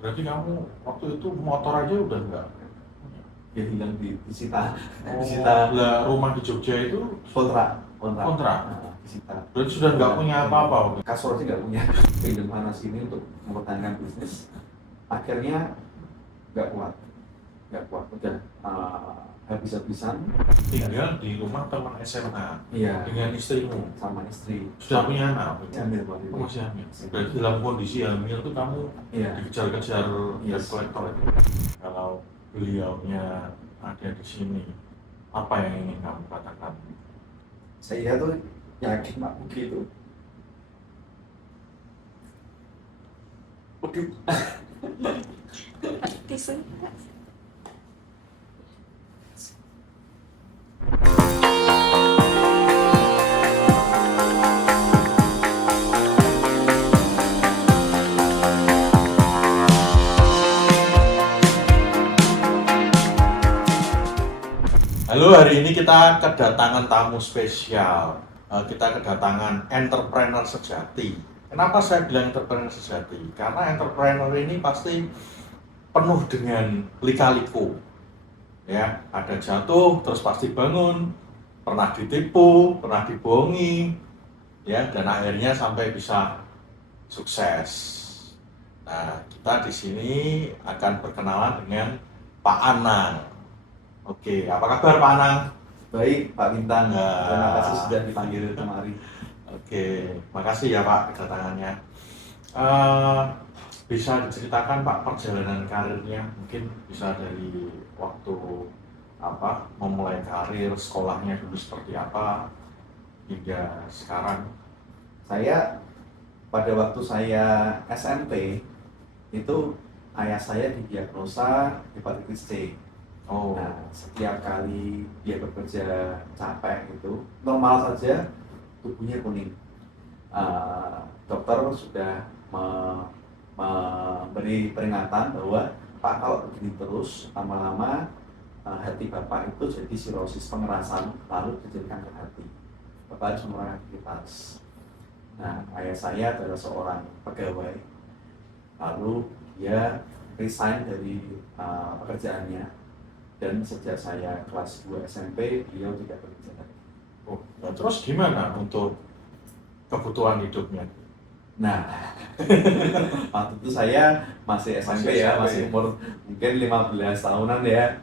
berarti kamu waktu itu motor aja udah enggak? Ya hilang disita. Oh, Disita. lah rumah di Jogja itu Kontrak. kontrak. Nah, disita. Berarti sudah nggak punya apa-apa. Kasur sih nggak punya. Pinjam sana sini untuk mempertahankan bisnis. Akhirnya nggak kuat. Udah habis-habisan. Tinggal di rumah teman SMA. Iya. Dengan istrimu. Sama istri. Sudah punya anak? Hamil waktu itu. Masih hamil. Berarti dalam kondisi hamil tuh kamu Iya. dikejar-kejar debt Yes. collector itu. Kalau beliaunya ada di sini, apa yang ingin kamu katakan? Saya tuh yakin Pak begitu. Waduh. Tisu. Halo, hari ini kita kedatangan tamu spesial. Kita kedatangan entrepreneur sejati. Kenapa saya bilang entrepreneur sejati? Karena entrepreneur ini pasti penuh dengan lika-liku. Ya, ada jatuh, terus pasti bangun, pernah ditipu, pernah dibohongi, ya, dan akhirnya sampai bisa sukses. Nah, kita di sini akan berkenalan dengan Pak Anang. Oke, apa kabar Pak Anang? Baik Pak Bintang. Nah. Terima kasih sudah dipanggil kemari. Oke, makasih ya Pak kedatangannya. Bisa diceritakan Pak perjalanan karirnya, mungkin bisa dari waktu memulai karir, sekolahnya dulu seperti apa hingga sekarang. Saya pada waktu saya SMP itu ayah saya didiagnosa hepatitis C. Oh, Nah, setiap kali dia bekerja capek itu normal saja tubuhnya kuning. Dokter sudah memberi peringatan bahwa Pak kalau begini terus lama-lama hati Bapak itu jadi sirosis pengerasan lalu dijadikan ke hati. Bapak harus mengurangi aktivitas. Nah, ayah saya adalah seorang pegawai, lalu dia resign dari pekerjaannya, dan sejak saya kelas 2 SMP beliau tidak bekerja lagi. oh, nah terus gimana untuk kebutuhan hidupnya? Nah, waktu itu saya masih SMP ya, masih umur mungkin 15 tahunan ya,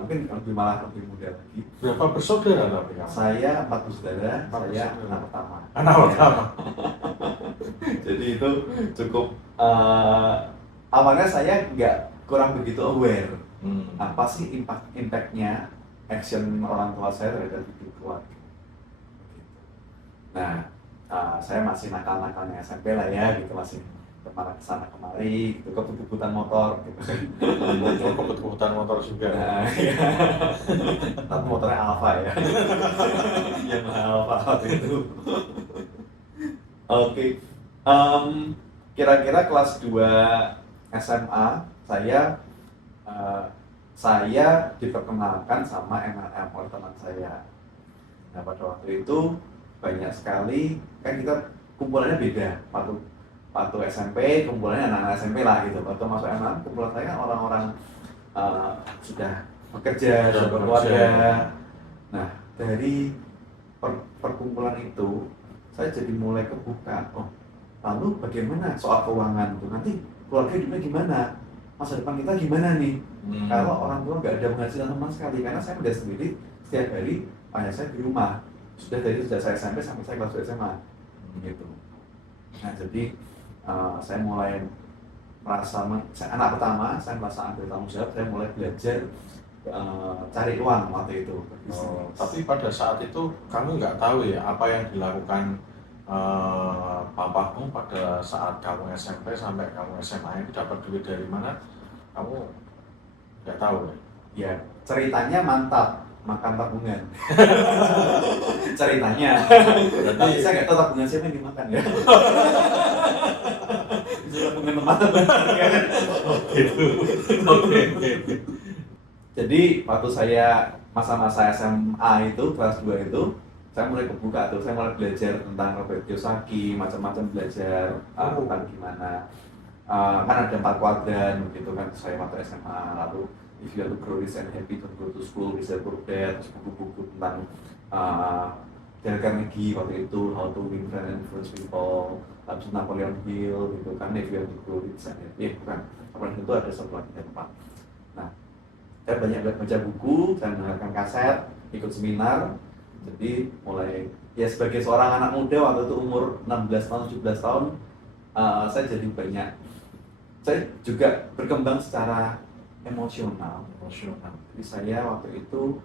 mungkin malah lebih muda lagi. Berapa bersaudara tapi kamu? Saya 4 bersaudara, Empat saya bersaudara. anak pertama. Anak pertama. Jadi itu cukup awalnya saya kurang begitu aware apa sih impact-nya action orang tua saya terhadap hidup keluarga. Nah, saya masih nakal-nakalnya SMP lah ya, gitu, masih kemana kesana kemari, gitu, kebut-kebutan motor, gitu. Kebut-kebutan motor juga. Nah, ya. Tapi motornya Alfa ya, yang Alfa waktu itu. Oke, kira-kira kelas 2 SMA saya diperkenalkan sama MLM oleh teman saya. Nah, pada waktu itu banyak sekali, kan kita kumpulannya beda. Waktu SMP kumpulannya anak-anak SMP lah gitu. Waktu masuk MLM kumpulan saya kan orang-orang sudah bekerja, sudah berkeluarga. Nah, dari perkumpulan itu saya jadi mulai kebuka. Oh, lalu bagaimana soal keuangan tuh? Nanti keluarga hidupnya gimana? Masa depan kita gimana nih? Kalau orang tua nggak ada penghasilan sama sekali, karena saya udah sendiri setiap hari ayah saya di rumah, sudah dari sejak saya SMP sampai saya kelas 2 SMA gitu. Nah, jadi saya mulai merasa anak pertama, saya merasa ambil tanggung jawab, saya mulai belajar cari uang waktu itu. Oh, tapi pada saat itu kamu nggak tahu ya apa yang dilakukan papamu pada saat kamu SMP sampai kamu SMA itu dapat duit dari mana? Kamu nggak tahu ya? Ya, ceritanya mantap, makan tabungan. Ceritanya. Tapi saya nggak tahu tabungan siapa yang dimakan ya. Itu tabungan teman. Gitu. Oke. Jadi waktu saya masa-masa SMA itu, kelas 2 itu, saya mulai kebuka tuh, saya mulai belajar tentang Robert Kiyosaki, macam-macam belajar tentang gimana kan ada 4 kuadran gitu kan saya waktu SMA. Lalu if you want to grow rich and happy, don't go to school, bisa that, terus buku-buku tentang Dale Carnegie waktu itu, How to Win Friends and Influence People, habis Napoleon Hill gitu kan, if you want to grow rich and happy, bukan, Napoleon Hill itu ada satu lagi tempat. Nah, saya banyak baca buku, saya mendengarkan kaset, ikut seminar. Jadi mulai ya sebagai seorang anak muda waktu itu umur 16 tahun, 17 tahun, saya jadi banyak, saya juga berkembang secara emosional. Jadi saya waktu itu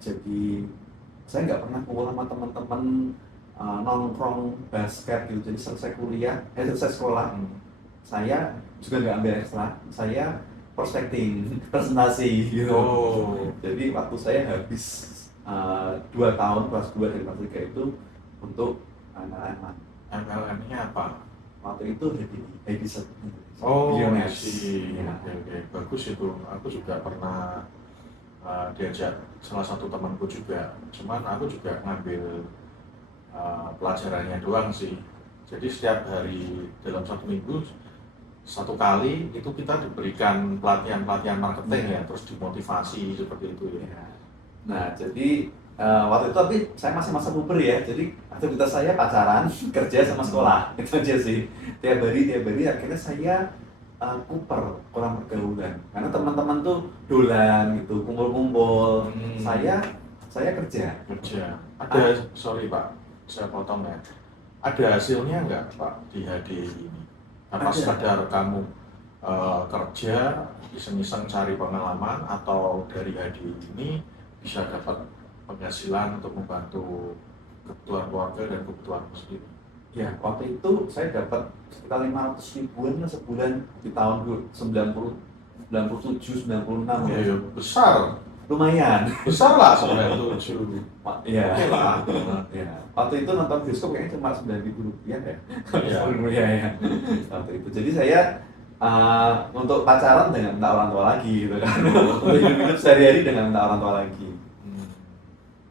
jadi, saya nggak pernah kumpul sama teman-teman nongkrong basket gitu. Jadi selesai selesai sekolah, saya juga nggak ambil ekstra, saya prospecting, presentasi gitu. Jadi waktu saya habis 2 tahun kelas 2 dari kelas 3 itu untuk MLM. MLM-nya apa? Waktu itu Heidi Billionaires. Oke. Bagus itu. Aku juga pernah diajak salah satu temanku juga. Cuman aku juga ngambil pelajarannya doang sih. Jadi setiap hari dalam 1 minggu 1 kali itu kita diberikan pelatihan marketing ya, terus dimotivasi seperti itu ya. Nah, jadi waktu itu tapi saya masih masa puber ya, jadi aktivitas saya pacaran, kerja sama sekolah, itu aja sih. Tiap hari akhirnya saya kurang pergaulan, karena teman-teman tuh dolan gitu, kumpul-kumpul. Saya kerja. Sorry Pak, saya potong ya. Ada hasilnya nggak Pak di HDI ini? Apa sekadar kamu kerja, iseng-iseng cari pengalaman, atau dari HDI ini bisa dapat penghasilan untuk membantu kebutuhan keluarga dan kebutuhan sendiri? Ya, waktu itu saya dapat sekitar 500 ribuan sebulan di tahun 97, 96 ya. Besar. Lumayan. Besar lah 97. Iya. Oke lah. Ya. Waktu itu nonton bioskop kayaknya cuma 9.000 rupiah ya. Iya. Ya. Waktu itu. Jadi saya untuk pacaran dengan minta orang tua lagi gitu kan. Untuk hidup sehari-hari dengan minta orang tua lagi.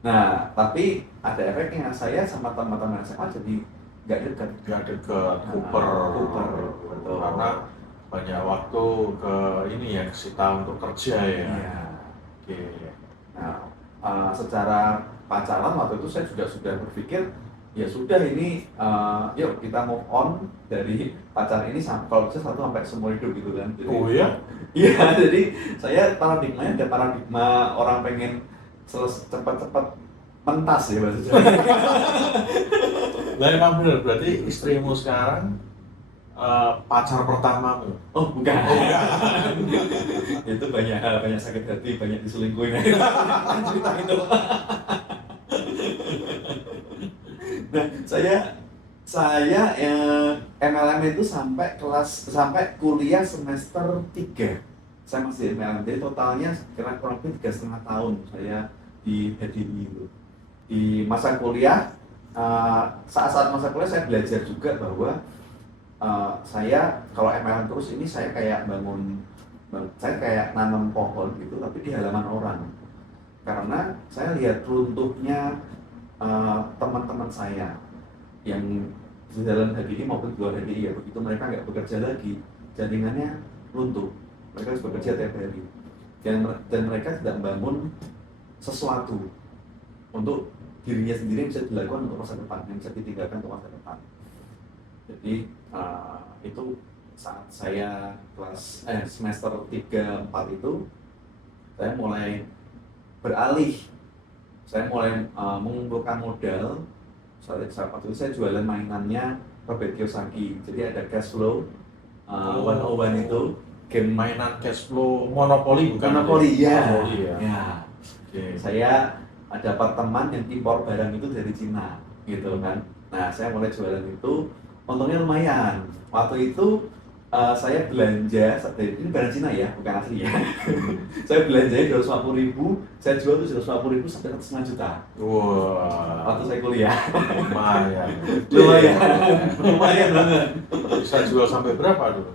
Nah, tapi ada efeknya, saya sama teman-teman SMA jadi nggak dekat, Kuper, betul. Karena banyak waktu ke ini ya, kesita untuk kerja ya. Iya. Oke. Nah, secara pacaran waktu itu saya juga sudah berpikir, ya sudah ini, yuk kita move on dari pacaran ini kalau bisa 1 sampai seumur hidup gitu kan. Jadi, oh ya? Iya, jadi saya paradigmanya ada paradigma orang pengen cepat-cepat mentas ya bahasa Jawa. Nah emang bener, berarti istrimu sekarang pacar pertamamu? Oh bukan. Itu banyak sakit hati, banyak diselingkuhin. Cerita itu. Nah, saya MLM itu sampai kuliah semester 3. Saya masih MLM, jadi totalnya kurang lebih 3,5 tahun saya di HDI itu. Di masa kuliah, saat masa kuliah saya belajar juga bahwa saya kalau MLM terus ini saya kayak nanam pohon gitu, tapi di halaman orang. Karena saya lihat runtuhnya teman-teman saya yang di dalam HDI maupun di luar HDI ya, begitu mereka nggak bekerja lagi, jaringannya runtuh. Mereka harus bekerja tiap hari, dan mereka tidak membangun sesuatu untuk dirinya sendiri yang bisa dilakukan untuk masa depan, yang bisa ditinggalkan untuk masa depan. Jadi itu saat saya semester 3-4 itu saya mulai beralih, saya mulai mengumpulkan modal. Saat itu saya jualan mainannya Robert Kiyosaki, jadi ada cash flow 101 itu game mainan cash flow Monopoly bukan? Monopoly ya. Okay. Saya dapat teman yang impor barang itu dari Cina gitu kan. Nah, saya mulai jualan itu, untungnya lumayan. Waktu itu saya belanja, ini barang Cina ya, bukan asli ya. Saya belanjanya 250.000, saya jual tuh 250.000 sampai 1,5 juta. Wah. Waktu saya kuliah. Lumayan banget. Bisa jual sampai berapa dulu?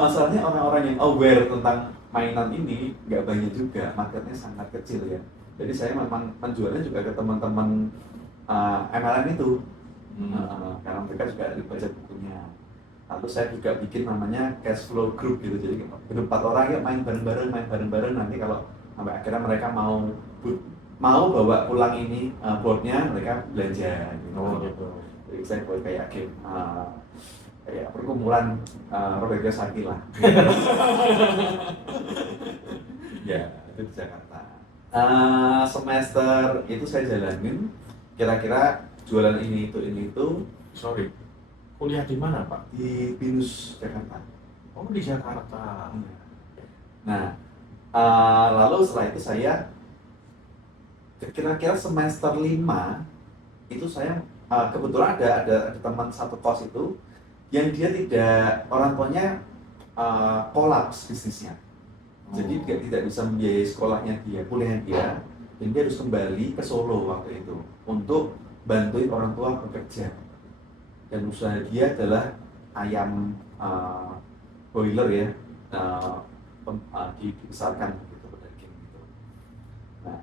Masalahnya orang-orang yang aware tentang mainan ini nggak banyak juga, marketnya sangat kecil ya. Jadi saya memang menjualnya juga ke teman-teman MLM itu, karena mereka juga dibaca bukunya. Lalu saya juga bikin namanya cash flow group gitu, jadi grup 4 orang yuk main bareng-bareng, nanti kalau sampai akhirnya mereka mau bawa pulang ini boardnya, mereka belanja gitu. Oh gitu. Jadi saya buat kayak game kayak perkumpulan Robert Kiyosaki lah. Ya, itu di Jakarta. Semester itu saya jalanin kira-kira jualan ini itu Sorry, kuliah di mana Pak? di Binus Jakarta. Oh di Jakarta. Nah, lalu setelah itu saya kira-kira semester 5 itu saya kebetulan ada teman satu kos itu yang dia tidak, orang tuanya kolaps bisnisnya. Jadi dia tidak bisa membiayai sekolahnya dia, kuliahnya dia, dan dia harus kembali ke Solo waktu itu untuk bantuin orang tua bekerja. Dan usaha dia adalah ayam boiler ya, dibesarkan gitu, daging gitu. Nah,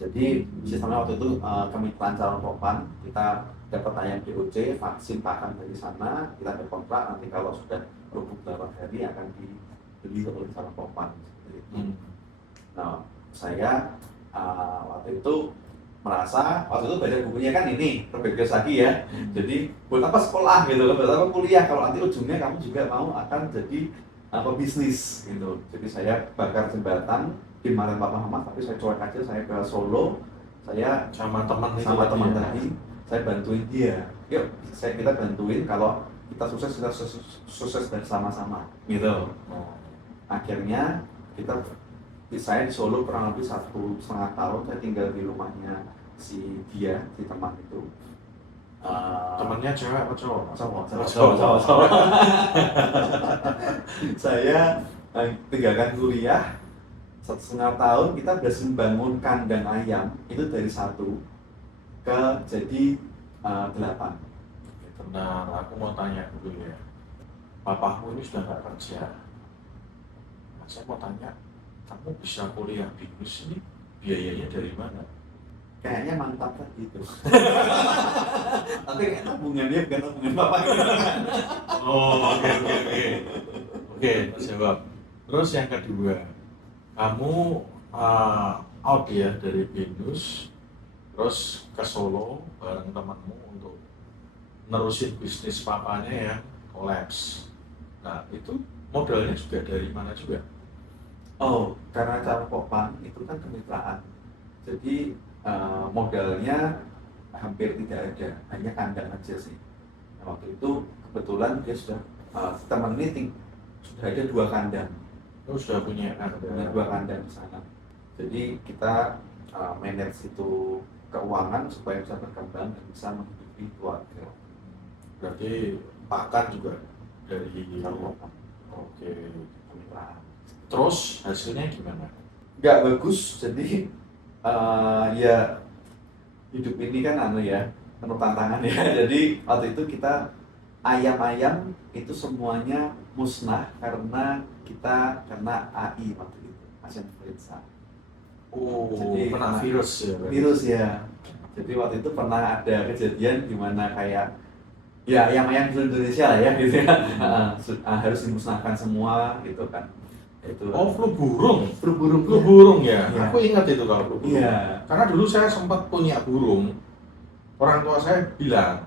jadi sistemnya waktu itu kemitraan calon popan, kita dapat ayam DOC, vaksin pakan dari sana, kita berkontrak nanti kalau sudah berumur 8 hari akan dibeli oleh calon popan seperti itu. Nah, saya waktu itu merasa, waktu itu baca bukunya kan ini Robert Kiyosaki ya, jadi buat apa sekolah gitu, buat apa kuliah kalau nanti ujungnya kamu juga mau akan jadi pebisnis gitu. Jadi saya bakar jembatan di Malang Papa Mama, tapi saya cuek aja, saya ke Solo, saya Sama teman itu sama teman ya? tadi, saya bantuin dia. Yuk, kita bantuin, kalau kita sukses bersama-sama gitu. Akhirnya saya di Solo kurang lebih 1,5 tahun, saya tinggal di rumahnya si teman itu. Temannya cewek apa cowok? Cowok. Saya tinggalkan kuliah 1,5 tahun, kita berhasil membangun kandang ayam itu dari 1 ke jadi 8. Benar, aku mau tanya dulu ya. Bapakmu ini sudah nggak kerja. Nah, saya mau tanya, kamu bisa kuliah bisnis ini biayanya dari mana? Kayaknya mantap lah gitu. Tapi kayak tabungannya bukan tabungan bapak. Oh, oke. Oke, jawab. Terus yang kedua, kamu out ya dari Binus, terus ke Solo bareng temanmu untuk nerusin bisnis papanya yang kolaps. Nah, itu modalnya juga dari mana juga? Oh, karena calon popan itu kan kemitraan. Jadi modalnya hampir tidak ada, hanya kandang aja sih. Nah, waktu itu kebetulan dia sudah teman ini sudah ada 2 kandang. Oh, sudah punya Punya ada 2 kandang di sana. Jadi kita manage itu keuangan supaya bisa berkembang dan bisa menghidupi keluarga. Berarti pakan juga dari Calon popan. Oke. Kemitraan. Terus hasilnya gimana? Nggak bagus, jadi ya hidup ini kan ya penuh tantangan ya. Jadi waktu itu kita ayam-ayam itu semuanya musnah karena AI waktu itu, Asian influenza. Oh, Jadi kena virus ya? Virus ya. Jadi waktu itu pernah ada kejadian di mana kayak ya ayam-ayam di Indonesia lah ya gitu ya, harus dimusnahkan semua gitu kan. Itu Oh, flu burung. flu Flu burung ya? Iya. Aku ingat itu kalau flu burung. Iya. Karena dulu saya sempat punya burung. Orang tua saya bilang,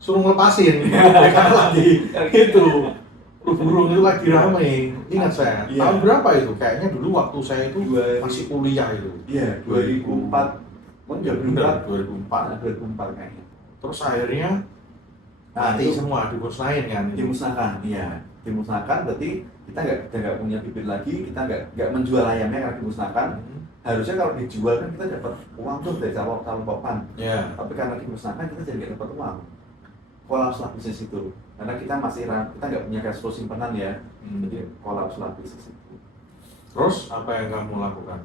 suruh ngelepasin. Karena lagi gitu. Flu burung itu lagi rame. Ingat saya. Iya. Tahun berapa itu? Kayaknya dulu waktu saya itu masih kuliah itu. Iya, 2004. Benar, 2004 2004. kayaknya. Terus akhirnya Nah, mati itu semua, dimusnahin kan? dimusnahkan, iya. Dimusnahkan berarti kita nggak punya bibit lagi, kita nggak menjual ayamnya karena dimusnahkan. Harusnya kalau dijual kan kita dapat uang tuh dari calon popan. Ya. Tapi karena dimusnahkan kita jadi nggak dapat uang. Kolaps lah bisnis itu. Karena kita kita nggak punya cash flow simpanan ya. Jadi kolaps lah bisnis itu. Terus apa yang kamu lakukan?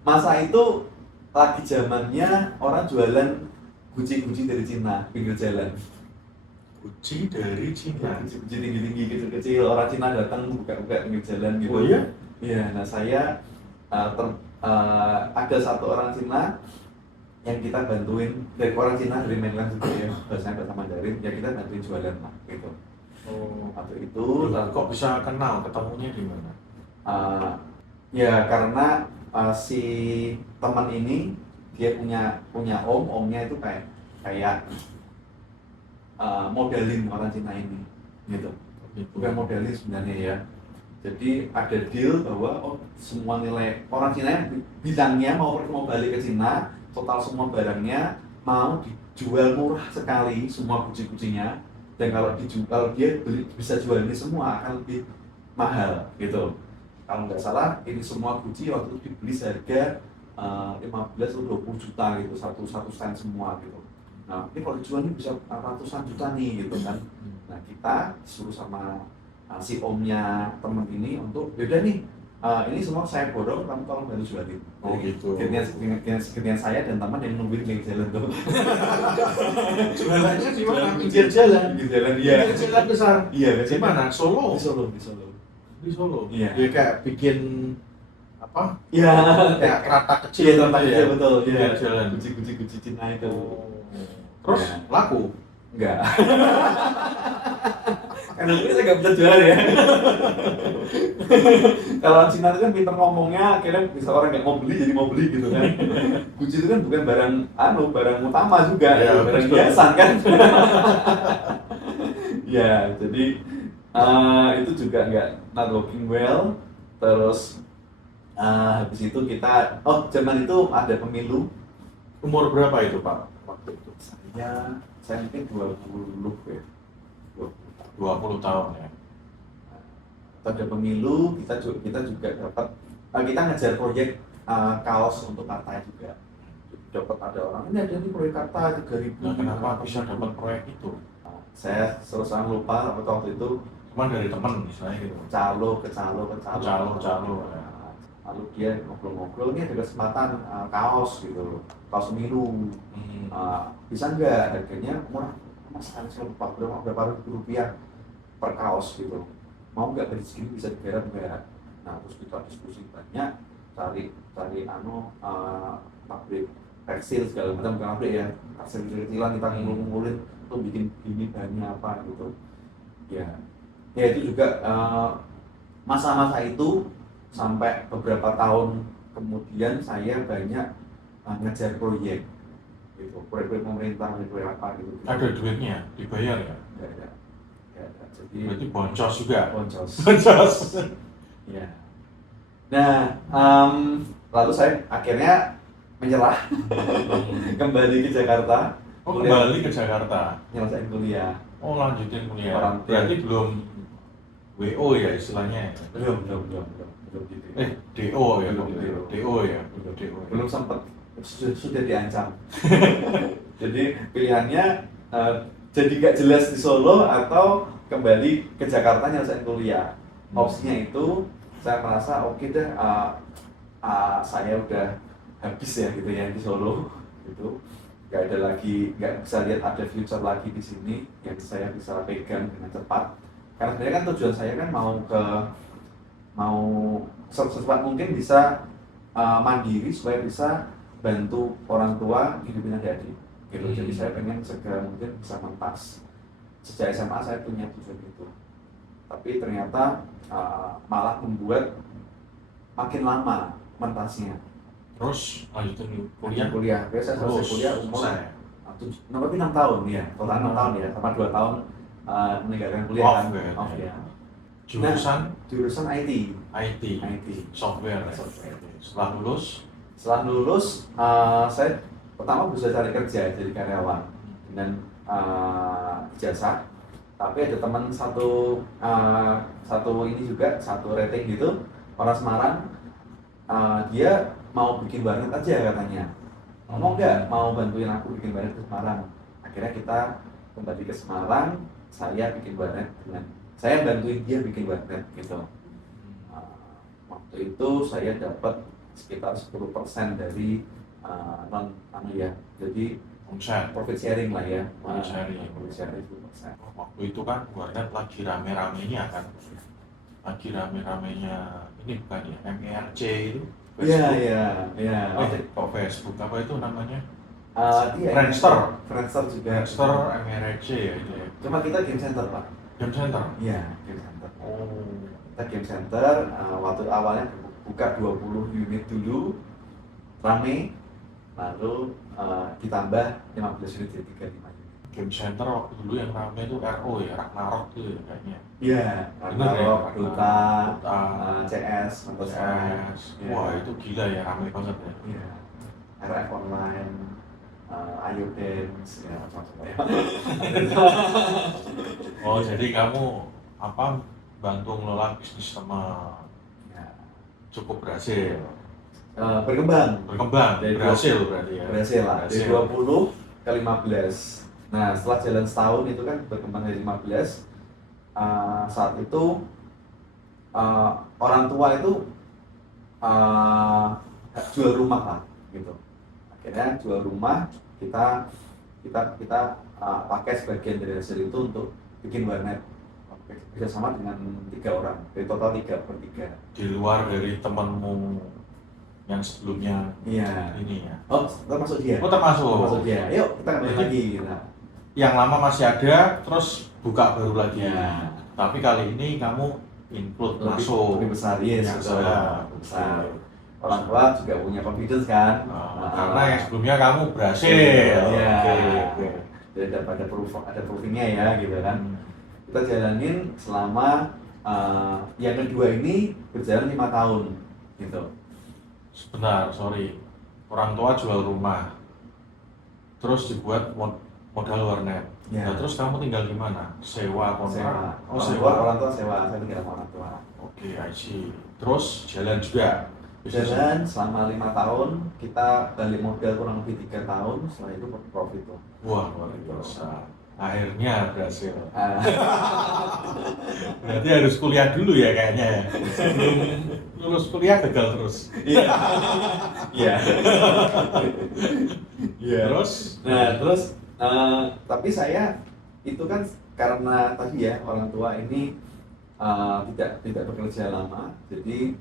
Masa itu lagi zamannya orang jualan guci-guci dari Cina pinggir jalan. Guci dari Cina. Guci-guci tinggi-tinggi kecil-kecil, orang Cina datang buka-buka pinggir jalan gitu. Oh iya? Iya, nah saya ada satu orang Cina yang kita bantuin dari orang Cina, dari mainland juga ya, bahasanya bahasa Mandarin, ya kita bantuin jualan lah gitu. Waktu itu Kok bisa kenal, ketemunya di mana? uh, ya karena si teman ini dia punya omnya itu kayak modelin orang Cina ini gitu. Bukan modelin sebenarnya ya. Jadi ada deal bahwa semua nilai orang Cina yang bilangnya mau balik ke Cina, total semua barangnya mau dijual murah sekali, semua kucing-kucingnya. Dan kalau dia bisa jual ini semua akan lebih mahal gitu. Kalau nggak salah ini semua Gucci waktu itu dibeli seharga 15 atau 20 juta gitu, satu stand semua gitu. Nah ini kalau dijual ini bisa ratusan juta nih gitu kan. Nah kita disuruh sama si omnya temen ini untuk yaudah nih ini semua saya borong, kamu tolong bantu jualin. Gitu. Gantian saya dan teman yang nungguin di jalan tuh. Jualannya di mana? Pinggir jalan. Pinggir jalan, iya. Pinggir jalan besar. Iya, Di mana? Solo. Di Solo. Di Solo. Iya. Dia kayak bikin apa? Iya. Kayak kerata kecil. Iya, kerata kecil ya. betul. Iya. Pinggir jalan. Guci Cina itu. Terus Ya. laku? Enggak. Karena mungkin saya nggak bisa jual ya. Kalau Cina itu kan pintar ngomongnya, akhirnya bisa orang nggak mau beli jadi mau beli gitu kan. Guci itu kan bukan barang utama juga, Ya, barang betul. hiasan kan. Ya, jadi itu juga nggak not working well. Terus habis itu kita, zaman itu ada pemilu. Umur berapa itu Pak? Waktu itu? Saya mungkin 20 ya. 20 tahun ya. Ada pemilu, kita juga dapat kita ngejar proyek kaos untuk partai juga. Dapat ada orang ini ada nih proyek karta 3.000. Nah, kenapa bisa dapat proyek itu? Saya terus lupa waktu itu Cuma dari teman misalnya gitu. calo. Calo. Lalu dia ngobrol-ngobrol, ini ada kesempatan kaos gitu, kaos pemilu. Bisa nggak harganya murah? Mas, saya lupa berapa ribu rupiah per kaos gitu. Mau nggak dari segini bisa digarap nggak? Nah terus kita diskusi banyak, cari pabrik tekstil segala macam, bukan pabrik ya, tekstil kecilan kita ngulin tuh bikin gini bahannya apa gitu. Ya itu juga masa-masa itu sampai beberapa tahun kemudian saya banyak ngejar proyek gitu, proyek pemerintah, proyek apa gitu. Ada duitnya, dibayar ya? Nggak ada. Jadi Berarti boncos juga? boncos. Boncos. Ya. Nah, lalu saya akhirnya menyerah kembali ke Jakarta. Kembali ke Jakarta? Nyelesain kuliah. Lanjutin kuliah. Orang Berarti belum WO ya istilahnya? Belum gitu. DO ya? Belum. DO ya? Belum sempat, sudah diancam. Jadi pilihannya jadi nggak jelas di Solo atau kembali ke Jakarta nyelesain kuliah. Opsinya itu saya merasa oke deh, saya udah habis ya gitu ya di Solo gitu, nggak bisa lihat ada future lagi di sini yang saya bisa pegang dengan cepat. Karena sebenarnya kan tujuan saya kan mau secepat mungkin bisa mandiri supaya bisa bantu orang tua hidupin adik-adik gitu. Jadi saya pengen segera mungkin bisa mentas. Sejak SMA saya punya tujuan itu, tapi ternyata malah membuat makin lama mentasnya. Terus lanjutin kuliah? Saya selesai kuliah umur tapi 6 tahun ya, total 6 tahun ya, sama 2 tahun meninggalkan kuliah kan. Ya. Jurusan IT, software. Setelah lulus saya pertama berusaha cari kerja jadi karyawan dengan ijazah, tapi ada teman satu ini juga, satu rating gitu, orang Semarang, dia mau bikin warnet aja katanya. Mau nggak mau bantuin aku bikin warnet ke Semarang? Akhirnya kita kembali ke Semarang, saya bikin warnet saya bantuin dia bikin warnet gitu. Waktu itu saya dapat sekitar 10% dari jadi profit sharing lah ya. Profit sharing 10%. Waktu itu kan warnet lagi rame-ramenya kan, ini bukan ya, MERC itu? Iya. Kok Facebook apa itu namanya? Iya, Friendster. Friendster juga. Friendster, MRC ya itu ya. Cuma kita game center Pak. Game Center. Iya, game center. Oh. Kita game center, waktu awalnya buka 20 unit dulu, rame, lalu ditambah 15 unit jadi 35 unit. Game Center waktu dulu yang ramai itu RO ya, Ragnarok tuh ya kayaknya. Iya, Bener ya? Ragnarok, Dota, Dota, CS, Counter Strike. CS. Iya. Wah itu gila ya, ramai banget ya. Iya, RF Online, Ayo Dance, ya macam-macam ya. Oh jadi kamu apa bantu ngelola bisnis sama Ya, cukup berhasil. berkembang, Berkembang, Dari berhasil berarti ya. berhasil lah, dari Berhasil. 20 ke 15. Nah, setelah jalan setahun itu kan berkembang dari 15, saat itu orang tua itu jual rumah lah, gitu. Akhirnya jual rumah, kita pakai sebagian dari hasil itu untuk bikin warnet bersama dengan 3 orang, dari total 3/3. Di luar dari temanmu yang sebelumnya Iya. ini ya. Oh, termasuk dia. Oh termasuk. Termasuk dia. Yuk kita kembali Jadi, lagi. Nah, Yang lama masih ada, terus buka baru lagi. ya. Tapi kali ini kamu include masuk. lebih besar, yes, Yang betul. besar. Besar. Orang tua juga punya confidence kan. Karena yang sebelumnya kamu berhasil. Iya. Oke. Jadi ada proofingnya ya, gitu kan. Kita jalanin selama yang kedua ini berjalan 5 tahun, gitu. Sebentar, sorry. Orang tua jual rumah, terus dibuat modal warnet. Ya. Nah, terus kamu tinggal di mana? Sewa Sewa. kontrak? Oh, sewa. Orang tua sewa, saya tinggal sama orang tua. Oke, I see. Terus jalan juga. Jalan selama 5 tahun, kita balik modal kurang lebih 3 tahun, setelah itu profit tuh. Wah, luar biasa. Akhirnya berhasil. Ah, Berarti harus kuliah dulu ya kayaknya ya. Sebelum lulus kuliah gagal terus. Iya. Iya. Iya. Terus? Nah, terus tapi saya itu kan karena tadi ya orang tua ini tidak bekerja lama, jadi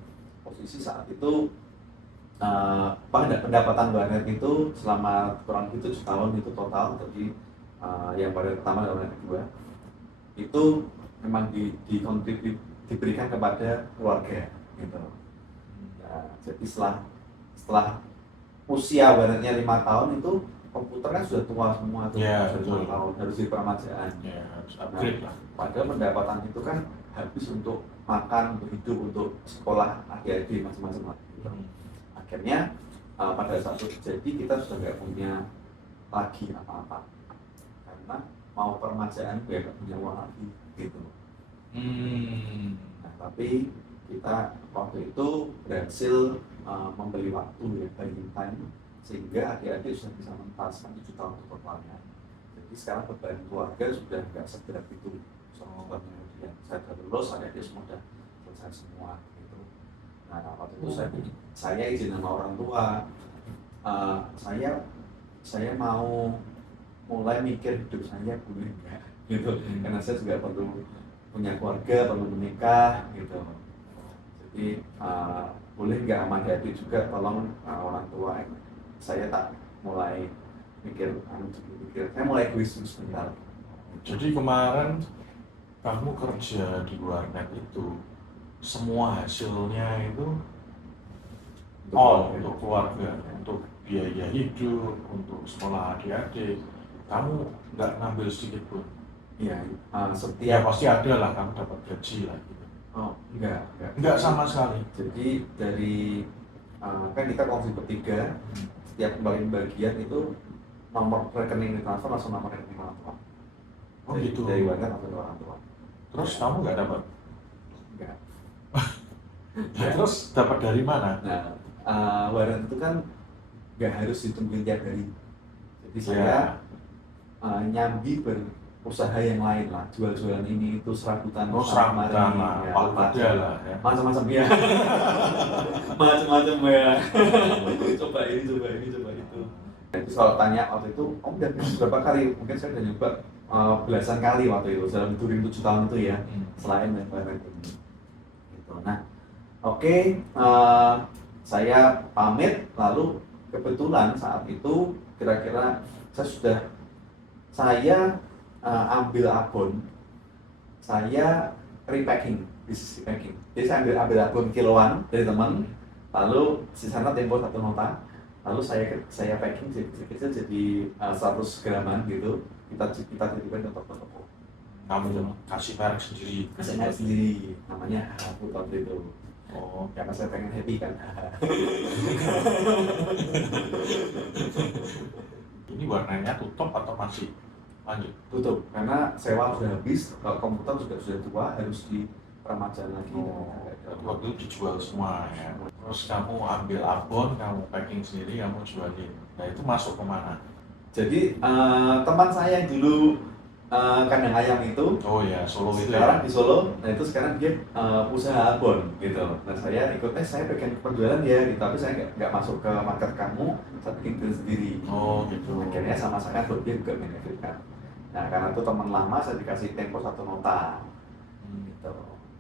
posisi saat itu pendapatan warnet itu selama kurang lebih 7 tahun itu total, jadi yang warnet pertama dan warnet kedua itu memang diberikan kepada keluarga gitu. Nah, jadi setelah usia warnetnya 5 tahun itu komputer kan sudah tua semua tuh, Ya, sudah 5 betul. tahun harus di permajaan. Ya, harus upgrade lah. Padahal pendapatan itu kan habis untuk makan, untuk hidup, untuk sekolah adik-adik macam-macam lah. Gitu. Akhirnya pada saat itu terjadi kita sudah nggak punya lagi apa-apa karena mau permajaan ya nggak punya uang lagi gitu. Nah, tapi kita waktu itu berhasil membeli waktu ya, buying time, sehingga adik-adik sudah bisa menuntaskan 7 tahun untuk totalnya. Jadi sekarang beban keluarga sudah nggak seberat itu. Soalnya kemudian saya sudah lulus, adik-adik semua sudah selesai semua gitu. Nah, waktu itu saya izin sama orang tua, saya mau mulai mikir hidup saya boleh nggak gitu, karena saya juga perlu punya keluarga, perlu menikah gitu. Jadi boleh nggak sama adik juga tolong orang tua saya tak mulai mikir, saya mulai egois sebentar. Jadi kemarin kamu kerja di warnet itu semua hasilnya itu untuk keluarga, untuk biaya hidup, untuk sekolah adik-adik. Kamu nggak ngambil sedikit pun? Iya, Ya setiap pasti ada lah, kamu dapat gaji lah gitu. enggak. Enggak sama sekali. Jadi dari kan kita kongsi bertiga, setiap kembali bagian itu nomor rekening ditransfer langsung nomor rekening orang tua. Oh gitu. Dari warga langsung ke orang tua. Terus kamu nggak dapat? Enggak. Ya, terus dapat dari mana? Nah, warnet itu kan nggak harus ditungguin tiap hari. Jadi saya Ya. nyambi berusaha yang lain lah, jual-jualan ini itu serabutan. Oh serabutan lah, ya, paling ada lah ya. macam-macam ya. Macam-macam ya. Coba ini, coba itu. Jadi kalau tanya waktu itu, udah berapa kali? Mungkin saya udah nyoba belasan kali waktu itu dalam 7 tahun itu ya, selain warnet ini. Gitu. Nah, oke, saya pamit lalu kebetulan saat itu kira-kira saya ambil abon, saya repacking, bisnis repacking. Jadi saya ambil abon kiloan dari teman, lalu sisanya tempo 1 nota, lalu saya packing kecil-kecil jadi 100 graman gitu, kita titipin ke toko-toko. Kamu kasih merek sendiri. Kasih merek sendiri, namanya Putot itu. Oh, Karena saya pengen happy kan. ini warnanya tutup atau masih lanjut? Tutup, karena sewa sudah habis, kalau komputer sudah tua, harus dipermajaan lagi. Waktu itu dijual semua ya. Terus kamu ambil abon, kamu packing sendiri, kamu jualin. Nah itu masuk kemana? Jadi teman saya yang dulu kandang ayam itu, Oh ya, Solo itu sekarang ya. di Solo, nah itu sekarang dia usaha abon gitu. Nah saya ikut, saya pengen penjualan ya, gitu. Tapi saya nggak masuk ke market kamu, saya bikin deal sendiri. Oh gitu. Akhirnya sama saya dia juga menefitkan. Nah karena itu teman lama, saya dikasih tempo 1 nota. Gitu.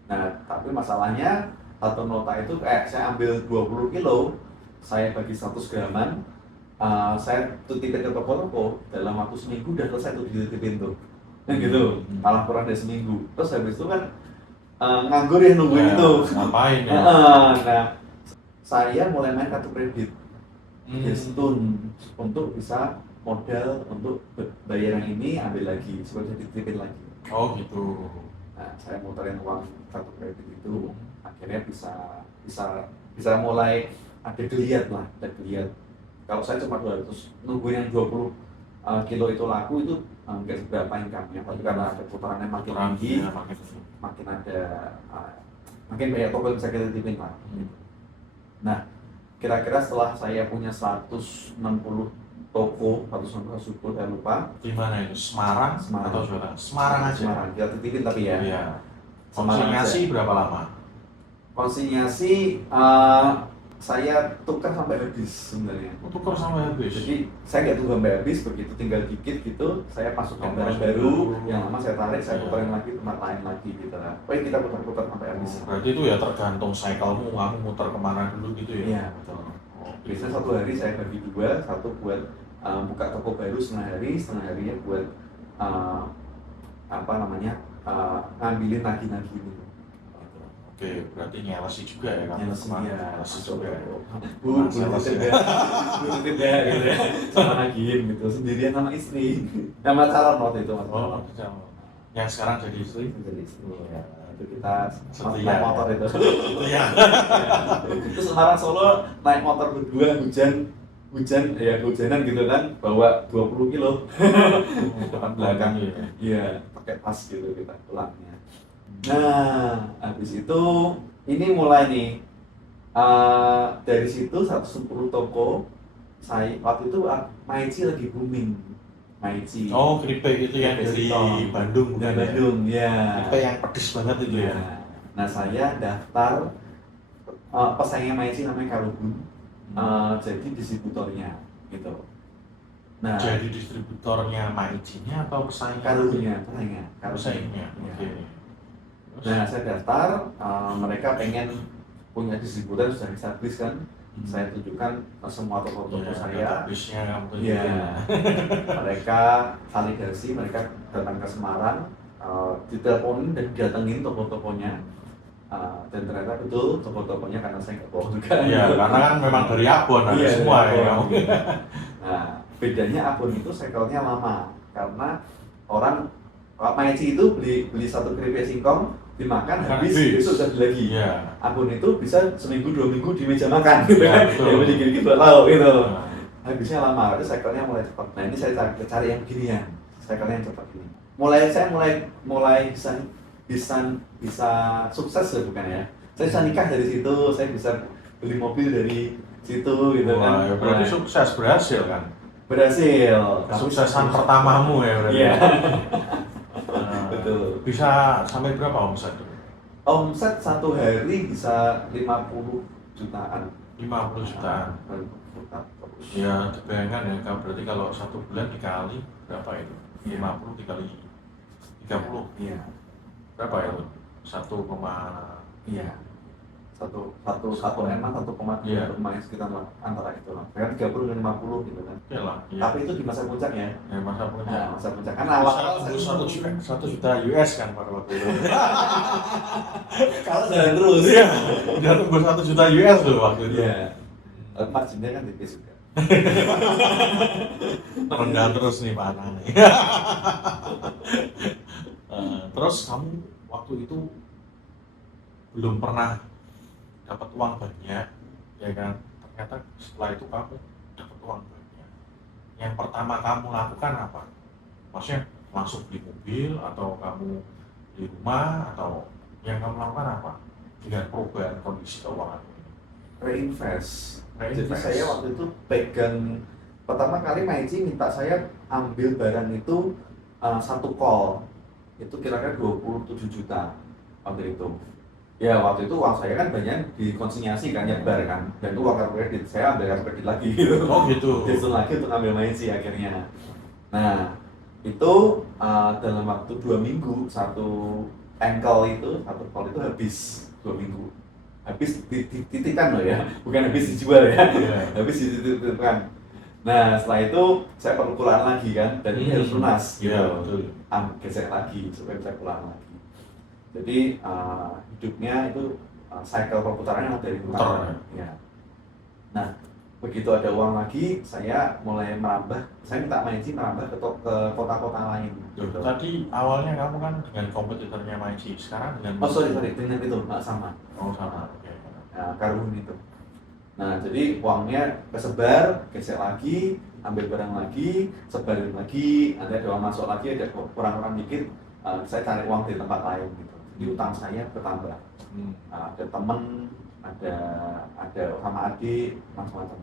Nah tapi masalahnya 1 nota itu saya ambil 20 kilo, saya bagi 100 graman, saya tutupin ke toko-toko, dalam waktu seminggu udah selesai tuh dititipin tuh. Nah gitu, malah kurang dari seminggu. Terus habis itu kan nganggur ya nungguin itu. Ngapain ya? Nah, saya mulai main kartu kredit, Stun, untuk bisa modal untuk bayar yang ini, ambil lagi, supaya bisa dititipin lagi. Oh gitu. Nah, saya muterin uang kartu kredit itu, akhirnya bisa mulai ada geliat lah, ada geliat. Kalau saya cuma 200, nungguin yang 20 kilo itu laku itu nggak seberapa income-nya, tapi karena ada putarannya makin tinggi, makin ada makin banyak toko yang bisa kita titipin lah. Nah, kira-kira setelah saya punya 160 toko, 160 suku, saya lupa. Di mana itu? Semarang atau Jawa? Semarang aja. Semarang, kita titipin tapi ya. Iya. Konsinyasi berapa lama? Konsinyasi saya tukar sampai habis sebenarnya. Tukar sampai habis. Jadi saya nggak tunggu sampai habis, begitu tinggal dikit gitu, saya masukkan barang baru, yang lama saya tarik, saya puterin lagi, tempat lain lagi gitu lah. Pokoknya kita putar-putar sampai habis. Berarti itu ya tergantung cycle-mu, kamu muter kemana dulu gitu ya? Iya, betul. Biasanya 1 hari saya bagi 2, 1 buat buka toko baru setengah hari ya buat ngambilin nagi-nagi gitu. Oke, berarti nyelesi juga ya kamu? Nyelesi juga ya? Bu titip ya gitu ya, sama nagiin gitu, sendirian sama istri, sama calon waktu itu. Oh, yang sekarang jadi istri? Jadi istri ya, itu kita Setia. naik motor itu. Iya. Itu Semarang Solo naik motor berdua, hujanan gitu kan, bawa 20 kilo depan belakang, iya pakai tas gitu kita pulangnya. Nah, habis itu ini mulai nih dari situ 110 toko. Saya waktu itu Maici lagi booming. Maici. Oh, keripik itu yang dari Bandung. Dari Bandung, ya. Keripik yang pedes banget itu ya. Nah, saya daftar pesaingnya Maici namanya Kalubun. Jadi distributornya gitu. Nah, jadi distributornya Maici-nya atau pesaingnya? Kalubunnya, pesaingnya. Oke. Nah, saya daftar, mereka pengen punya distributor sudah established kan. Saya tunjukkan semua toko-toko saya. Iya. Mereka validasi, mereka datang ke Semarang, diteleponin dan datengin toko-tokonya. Dan ternyata betul toko-tokonya, karena saya nggak bohong juga. Iya, karena kan memang dari abon ada semua ya. Nah, bedanya abon itu cycle-nya lama, karena orang Maici itu beli 1 keripik singkong, dimakan habis, besok udah beli lagi. Yeah. Abon itu bisa seminggu 2 minggu di meja makan gitu kan. Betul. Ya dikit-dikit buat lauk gitu. Habisnya lama, itu cycle-nya mulai cepat. Nah, ini saya cari yang beginian, cycle-nya yang cepat ini. Saya mulai bisa sukses ya, bukan ya. Saya bisa nikah dari situ, saya bisa beli mobil dari situ gitu. Wah, kan. Ya berarti sukses, berhasil kan? Berhasil. Kesuksesan pertamamu ya berarti. Iya. Betul. Bisa sampai berapa omset? Omset 1 hari bisa 50 jutaan. 50 jutaan. Ya, dibayangkan ya, berarti kalau 1 bulan dikali berapa itu? 50 dikali 30. Iya. Berapa itu? 1, iya. satu M 1,2 Iya. lumayan sekitar lah, antara itu lah, kan 30 dan 50 gitu kan. Oke lah. Iya. Tapi itu di masa puncak ya. Ya, masa puncak. Nah, masa puncak kan awal Satu juta US kan pada waktu itu. kalau jalan terus. Iya. Udah tembus 1 juta US loh waktu itu. Iya. Tapi marginnya kan tipis juga. Rendah terus nih Pak Ana nih. Terus kamu waktu itu belum pernah dapat uang banyak, ya kan? Ternyata setelah itu kamu dapat uang banyak. Yang pertama kamu lakukan apa? Maksudnya langsung beli mobil atau kamu di rumah atau yang kamu lakukan apa dengan perubahan kondisi keuangan ini? Reinvest. Jadi Reinvest. saya waktu itu pegang pertama kali Maiji minta saya ambil barang itu satu call itu kira-kira 27 juta waktu itu. Ya waktu itu uang saya kan banyak dikonsinyasi kan, nyebar kan, dan itu uang kartu kredit, saya ambil kartu kredit lagi gitu. Oh gitu. Disuruh lagi untuk ambil Maiji akhirnya. Nah itu dalam waktu 2 minggu satu satu call itu habis 2 minggu. Habis dititipkan loh ya, bukan habis dijual ya, Iya. habis dititipkan. Nah setelah itu saya perlu pulang lagi kan, dan ini harus lunas gitu, Iya, betul. gesek lagi supaya bisa pulang lagi. Jadi hidupnya itu cycle perputarannya dari Putar, utang. Ya. Nah begitu ada uang lagi, saya mulai merambah, saya minta Maiji merambah ke kota-kota lain. Gitu. Tadi awalnya kamu kan dengan kompetitornya Maiji, sekarang dengan Oh sorry dengan itu nggak sama. Oh sama, oke. Nah, karun itu. Nah, jadi uangnya kesebar, gesek lagi, ambil barang lagi, sebarin lagi, nanti ada uang masuk lagi, ada kurang-kurang dikit, saya cari uang di tempat lain gitu. Jadi utang saya bertambah. Ada temen, ada sama adik, macam-macam.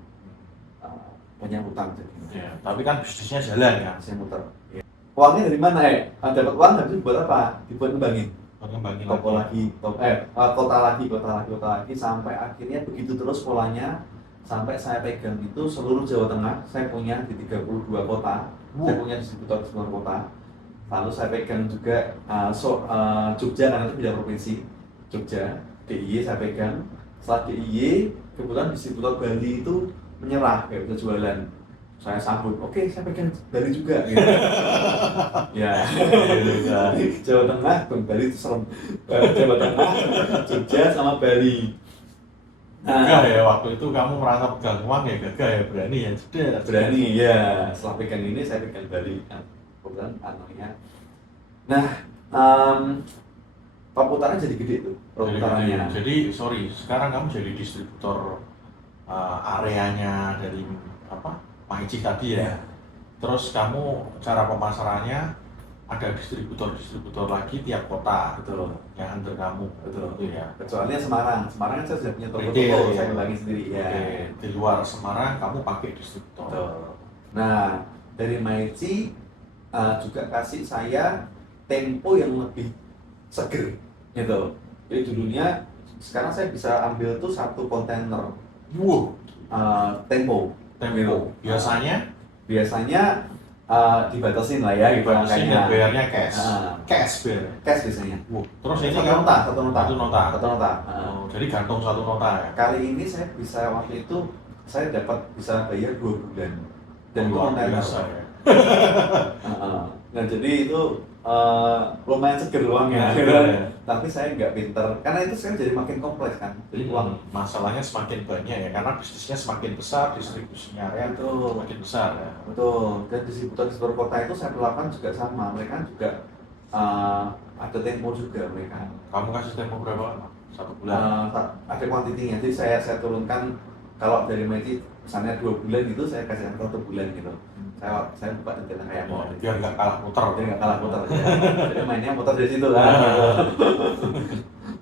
Banyak utang jadi. Ya, tapi kan bisnisnya jalan kan, Saya muter. Ya. Uangnya dari mana ya? Dapat uang habis buat apa? Dibuat ngembangin. ngembangin Toko lagi, kota lagi sampai akhirnya begitu terus polanya sampai saya pegang itu seluruh Jawa Tengah, saya punya di 32 kota, saya punya distributor di seluruh kota. Lalu saya pegang juga Jogja karena itu beda provinsi, Jogja, DIY saya pegang. Setelah DIY, kebetulan distributor Bali itu menyerah kayak bisa jualan. Saya sambut, oke saya pegang Bali juga gitu. Ya, Jawa Tengah, Bali itu serem. Jawa Tengah, Jogja sama Bali. Gagah ya, waktu itu kamu merasa pegang uang ya gagah ya, berani ya, sudah. Berani ya, setelah pegang ini saya pegang Bali. Kebetulan anunya. Nah, perputarannya jadi gede tuh, perputarannya. Jadi sorry, sekarang kamu jadi distributor areanya dari apa? Maiji tadi ya. Terus kamu cara pemasarannya ada distributor lagi tiap kota, Betul. yang under kamu, Betul. gitu ya. Kecuali Semarang kan saya sudah punya Retail, toko-toko, ya. saya kembangin sendiri ya. Oke, di luar Semarang kamu pakai distributor. Betul. Nah, dari Maiji juga kasih saya tempo yang lebih seger gitu. Jadi dulunya sekarang saya bisa ambil tuh satu kontainer Wow, tempo. tempo. Biasanya Dibatasin lah ya gitu dibatasi dan bayarnya cash. Ah. Cash bayar. Cash biasanya. Wow. Terus ini Satu kamu nota. satu nota. Satu nota. Oh, jadi gantung satu nota ya. Kali ini saya bisa waktu itu saya dapat bisa bayar 2 bulan. Dan itu luar kontainer. biasa ya. Nah jadi itu lumayan seger uangnya, Ya, gitu kan. ya. Tapi saya nggak pinter, karena itu sekarang jadi makin kompleks kan. Jadi uang Masalahnya semakin banyak ya, karena bisnisnya semakin besar, distribusinya area itu semakin besar ya. betul. Dan distributor kota itu saya perlakukan juga sama, mereka juga ada tempo juga mereka. Kamu kasih tempo berapa lama? 1 bulan. Ada kuantitinya, jadi saya turunkan kalau dari Maiji misalnya 2 bulan itu saya kasih angka 1 bulan gitu. Saya buka detailnya kayak mau. Biar nggak kalah muter. Jadi nggak kalah muter. Ya. Jadi mainnya muter dari situ kan.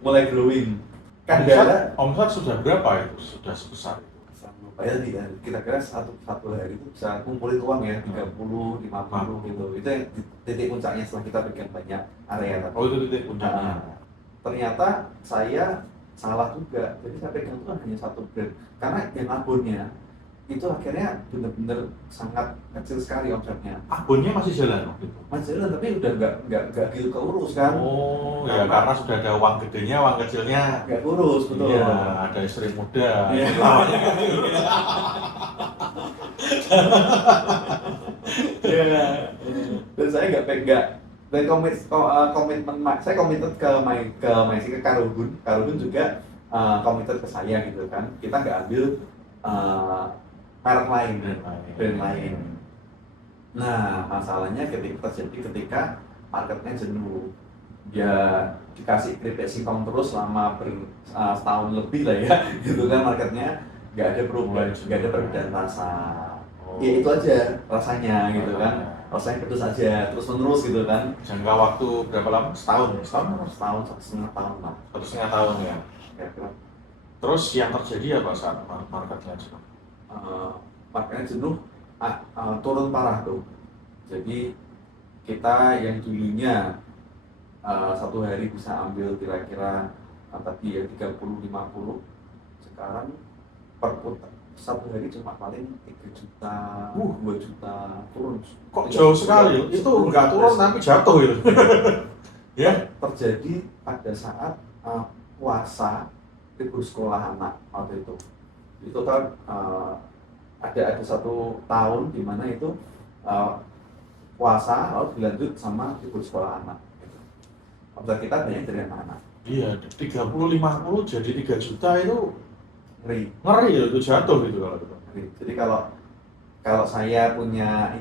Mulai growing. Kan Omset sudah berapa itu? Sudah sebesar itu? Bayar ya, kira-kira satu hari itu bisa kumpulin uang ya 30, 50 gitu. Itu yang titik puncaknya setelah kita pegang banyak area. Oh itu titik puncaknya. Ternyata saya salah juga. Jadi saya pegang itu kan hanya satu brand. Karena yang abonnya itu akhirnya benar-benar sangat kecil sekali omsetnya. Abonnya masih jalan waktu itu? Masih jalan tapi udah nggak gitu keurus kan. Oh ya, karena sudah ada uang gedenya, uang kecilnya Nggak urus, betul. iya, ada istri muda. Iya. Iya. Dan saya nggak dan komitmen saya komited ke ke Karuhun juga komited ke saya gitu kan. Kita nggak ambil merek lain, brand lain. Nah, masalahnya ketika marketnya jenuh, ya dikasih keripik singkong terus selama setahun lebih lah ya, gitu kan marketnya nggak ada perubahan, nggak ada perbedaan rasa. Ya itu aja rasanya gitu kan, rasanya pedes aja terus menerus gitu kan. Jangka waktu berapa lama? Setahun? Setahun 1,5 tahun lah. 1,5 tahun ya. Kira-kira. Terus yang terjadi apa saat marketnya jenuh? Marketnya jenuh, turun parah tuh. Jadi kita yang dulunya satu hari bisa ambil kira-kira tadi ya 30-50, sekarang satu hari cuma paling 3 juta, 2 juta turun. Kok jauh sekali? Itu nggak turun tapi jatuh itu. Ya, terjadi pada saat puasa libur sekolah anak waktu itu. Jadi total ada satu tahun di mana itu puasa lalu dilanjut sama libur sekolah anak. Omset kita banyak dari anak-anak. iya, 30-50 jadi 3 juta itu Ngeri. ya, itu jatuh gitu kalau gitu. Jadi kalau saya punya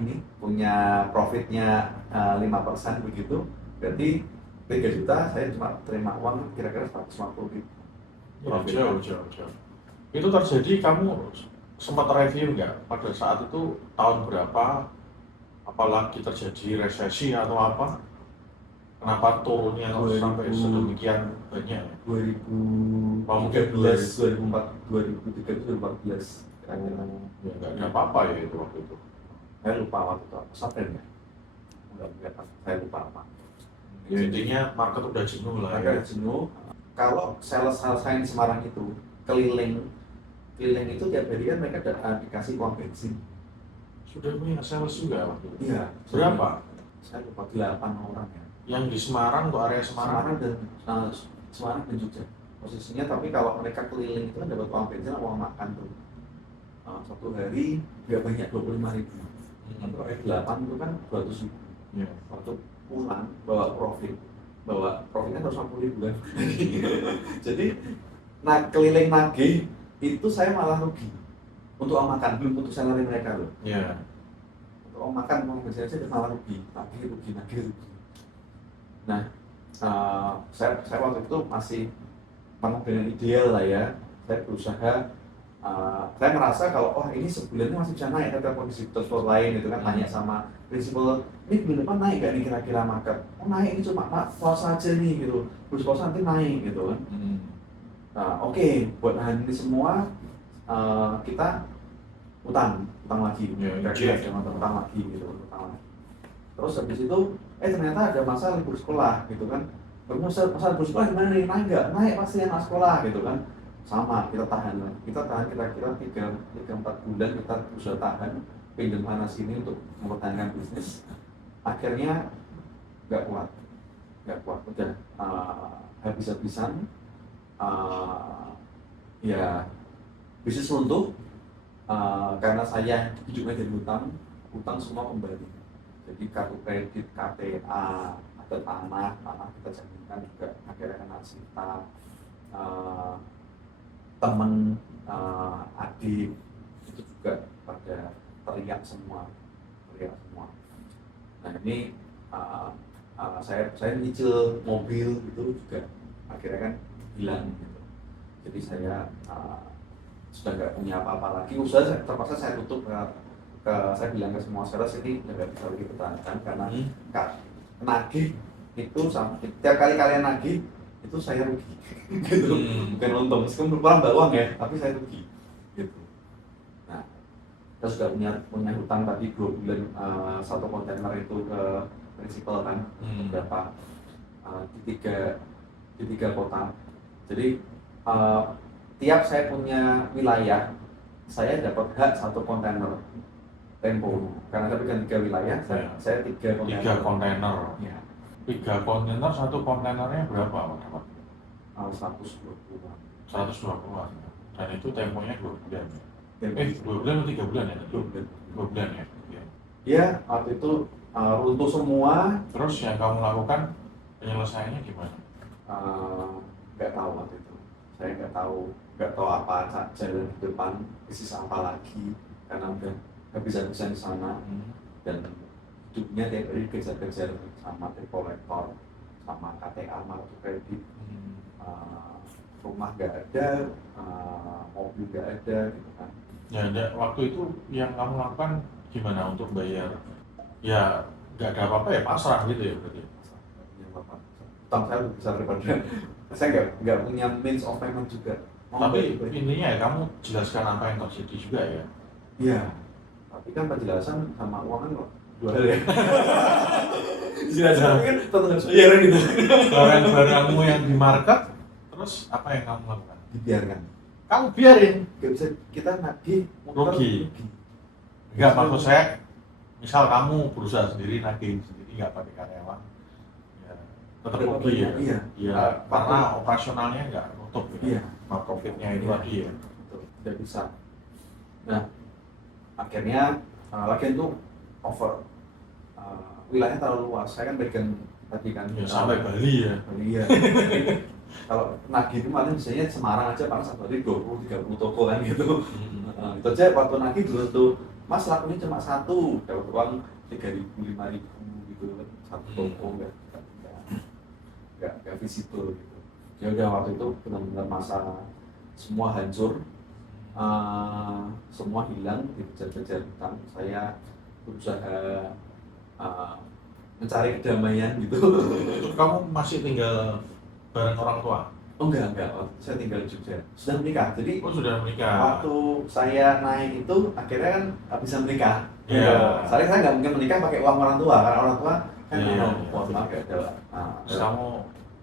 profitnya 5% begitu, berarti 3 juta saya cuma terima uang kira-kira 150 ribu. Ya, jauh. Itu terjadi, kamu sempat review nggak pada saat itu tahun berapa, apalagi terjadi resesi atau apa? Kenapa turunnya sampai sedemikian banyak? 2013, 2014 kira-kira. Ya nggak ada apa-apa ya itu waktu itu. Saya lupa waktu itu apa, Sapren ya? Enggak, saya lupa apa. Ya, intinya market udah jenuh lah ya. Agak jenuh. Kalau sales saya di Semarang itu keliling itu tiap hari kan mereka dikasih uang bensin. Sudah punya sales juga waktu itu? Iya. Berapa? Saya lupa 8 orang ya. Yang di Semarang, untuk area Semarang? Semarang dan Jogja posisinya. Tapi kalau mereka keliling itu kan dapat uang bensin, uang makan tuh. Satu hari nggak banyak, 25.000. Untuk 8 itu kan 200.000. Ya. Waktu pulang bawa profitnya 150.000 kan. Jadi keliling nagih itu saya malah rugi untuk uang makan, belum untuk salary mereka loh. Ya. Untuk uang makan, uang bensin aja malah rugi. Nah, saya waktu itu masih memang dengan ideal lah ya. Saya berusaha, saya merasa kalau ini sebulannya masih bisa naik, tapi kondisi transport lain itu kan tanya sama prinsipal, ini bulan depan naik gak nih kira-kira market? Oh naik, ini cuma puasa aja nih gitu, terus puasa nanti naik gitu kan. Oke, buat nahan ini semua kita utang lagi, utang lagi gitu, Terus habis itu ternyata ada masa libur sekolah gitu kan. Masa libur sekolah gimana nih? Naik pasti anak sekolah gitu kan. Sama, kita tahan kira-kira 3-4 bulan kita berusaha tahan, pinjam sana sini untuk mempertahankan bisnis. Akhirnya nggak kuat, udah habis-habisan, ya bisnis runtuh karena saya hidupnya dari utang semua kembali. Jadi kartu kredit, KTA, ada tanah kita jaminkan juga akhirnya kena sita, temen, adik itu juga pada teriak semua. Nah ini saya nyicil mobil itu juga akhirnya kan hilang gitu. Jadi saya sudah nggak punya apa-apa lagi. Usaha terpaksa saya tutup. Saya bilang ke semua sales ini nggak bisa lagi bertahan karena nagih itu tiap kali kalian nagih itu saya rugi gitu. Bukan untung, meskipun berkurang uang ya, tapi saya rugi gitu. Nah, kita sudah punya hutang tadi 2 bulan, 1 kontainer itu ke prinsipal kan, berapa di tiga kota. Jadi tiap saya punya wilayah saya dapat hak 1 kontainer Tempo karena saya pegang 3 wilayah, saya 3 kontainer. 3 kontainer. Ya. 3 kontainer, 1 kontainernya berapa Pak dapat? 120. 120. Dan itu temponya 2 bulan. 2 bulan atau 3 bulan ya? 2 bulan. 2 bulan ya? Ya. Ya, waktu itu runtuh semua. Terus yang kamu lakukan penyelesaiannya gimana? Nggak tahu waktu itu. Saya nggak tahu apa jalan di depan, bisnis apa lagi, karena udah habis-habisan di sana. Dan hidupnya tiap hari kejar-kejar sama debt collector, sama KTA, kartu kredit. Rumah nggak ada, mobil nggak ada gitu kan. Ya, waktu itu yang kamu lakukan gimana untuk bayar? Ya nggak ada apa-apa ya, pasrah gitu ya berarti? Ya Bapak, utang saya lebih besar daripada saya nggak punya means of payment juga. Tapi intinya ya kamu jelaskan apa yang terjadi juga ya? Iya, tapi kan penjelasan sama uang kan kok 2 hal ya. Jelaskan kan tetap harus bayaran gitu. Barang-barangmu yang di market, terus apa yang kamu lakukan? Dibiarkan. Kamu biarin. Gak bisa kita nagih Rugi. Enggak, maksud saya, misal kamu berusaha sendiri, nagih sendiri, nggak pakai karyawan, ya tetap rugi ya? Iya. Iya, karena operasionalnya nggak nutup ya? Iya. Nah, profitnya itu tadi ya? Betul, tidak bisa. Nah, akhirnya lagi itu over. Wilayahnya terlalu luas. Saya kan bagian tadi kan. Ya, sampai Bali ya? Iya. Kalau nagih itu malah biasanya Semarang aja paling satu hari 20-30 toko kan gitu. Itu aja waktu nagih dulu tuh, Mas lakunya cuma 1, dapat uang 3.000-5.000 gitu kan, 1 toko nggak visible gitu. Ya udah waktu itu benar-benar masa semua hancur, semua hilang, dikejar-kejar utang. Saya berusaha mencari kedamaian gitu. Itu kamu masih tinggal bareng orang tua? Oh enggak, saya tinggal di Jogja, sudah menikah. Jadi Oh, sudah menikah. waktu saya naik itu akhirnya kan bisa menikah. Iya. Saya nggak mungkin menikah pakai uang orang tua, karena orang tua kan Iya. maaf nggak ada. Terus kamu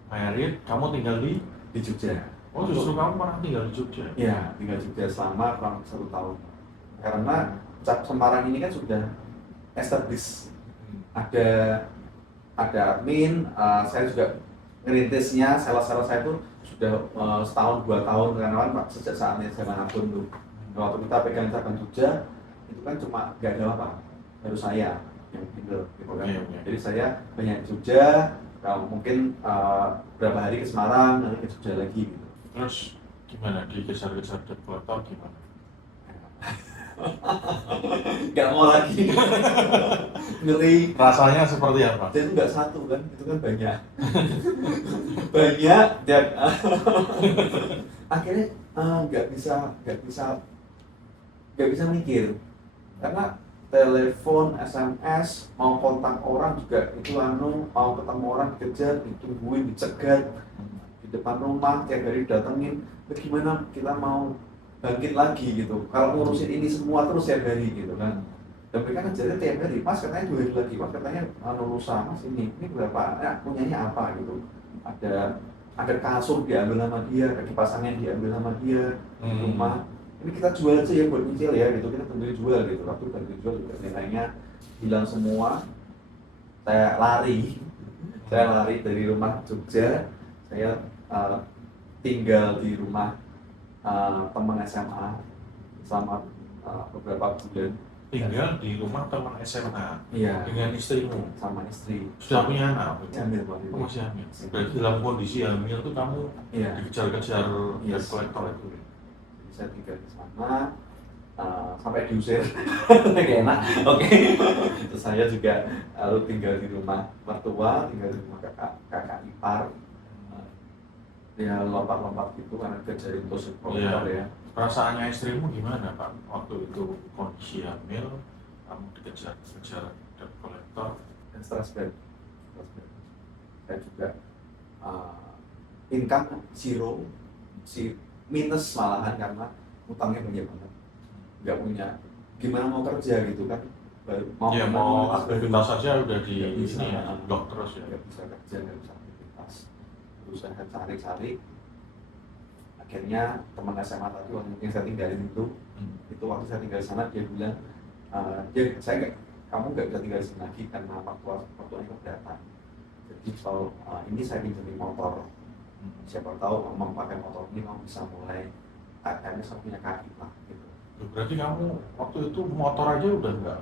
married, kamu tinggal di Jogja. Oh, justru kamu pernah tinggal di Jogja? Iya, tinggal di Jogja selama kurang 1 tahun. Karena Cap Semarang ini kan sudah established, ada admin, saya juga ngerintisnya, sales-sales saya itu sudah setahun 2 tahun, karena kan sejak saatnya saya manapun tuh. Waktu kita pegang cabang Jogja itu kan cuma nggak ada apa, harus saya yang handle gitu kan. Okay. Jadi saya banyak di Jogja, mungkin berapa hari ke Semarang, nanti ke Jogja lagi gitu. Terus gimana, dikejar-kejar debt collector gimana? Nggak mau lagi. Ngeri. Rasanya seperti apa? Dan itu nggak 1 kan, itu kan banyak. Banyak dan akhirnya nggak bisa mikir, karena telepon, SMS, mau kontak orang juga itu mau ketemu orang dikejar, ditungguin, dicegat di depan rumah, tiap hari datengin. Bagaimana kita mau bangkit lagi gitu kalau ngurusin ini semua terus tiap hari gitu kan. Dan mereka ngejarnya tiap hari, Mas katanya 2 hari lagi, Mas katanya lusa, Mas ini berapa, punyanya apa gitu. Ada kasur diambil sama dia, kaki pasangnya diambil sama dia, rumah ini kita jual aja ya buat nyicil ya gitu, kita tentunya jual gitu. Waktu tentu jual juga nilainya hilang semua. Saya lari dari rumah Jogja, saya tinggal di rumah teman SMA selama beberapa bulan. Tinggal di rumah teman SMA? Iya. Dengan istrimu? Sama istri. Sudah punya anak? Hamil waktu itu. Masih hamil? Berarti dalam kondisi hamil itu kamu dikejar-kejar debt collector itu? Jadi saya tinggal di sana sampai diusir. Kayak enak. Oke. Terus saya juga lalu tinggal di rumah mertua, tinggal di rumah kakak ipar. Ya lompat-lompat gitu karena kejarin tusuk kolektor ya. Perasaannya istrimu gimana Pak? Waktu itu kondisi hamil, kamu dikejar-kejar debt collector? Stres banget. Saya juga income zero, minus malahan karena utangnya banyak banget. Nggak punya, gimana mau kerja gitu kan? Mau aktivitas saja udah di bisa, ini ya, blok terus ya? Nggak bisa kerja, nggak bisa aktivitas. Berusaha cari-cari, akhirnya teman SMA tadi waktu yang saya tinggalin itu waktu saya tinggal di sana dia bilang, kamu nggak bisa tinggal di sini lagi karena waktunya keberatan. Jadi kalau ini saya pinjemin motor, siapa tahu memakai motor ini kamu bisa mulai akhirnya saya punya kaki lah gitu. Berarti kamu waktu itu motor aja udah enggak?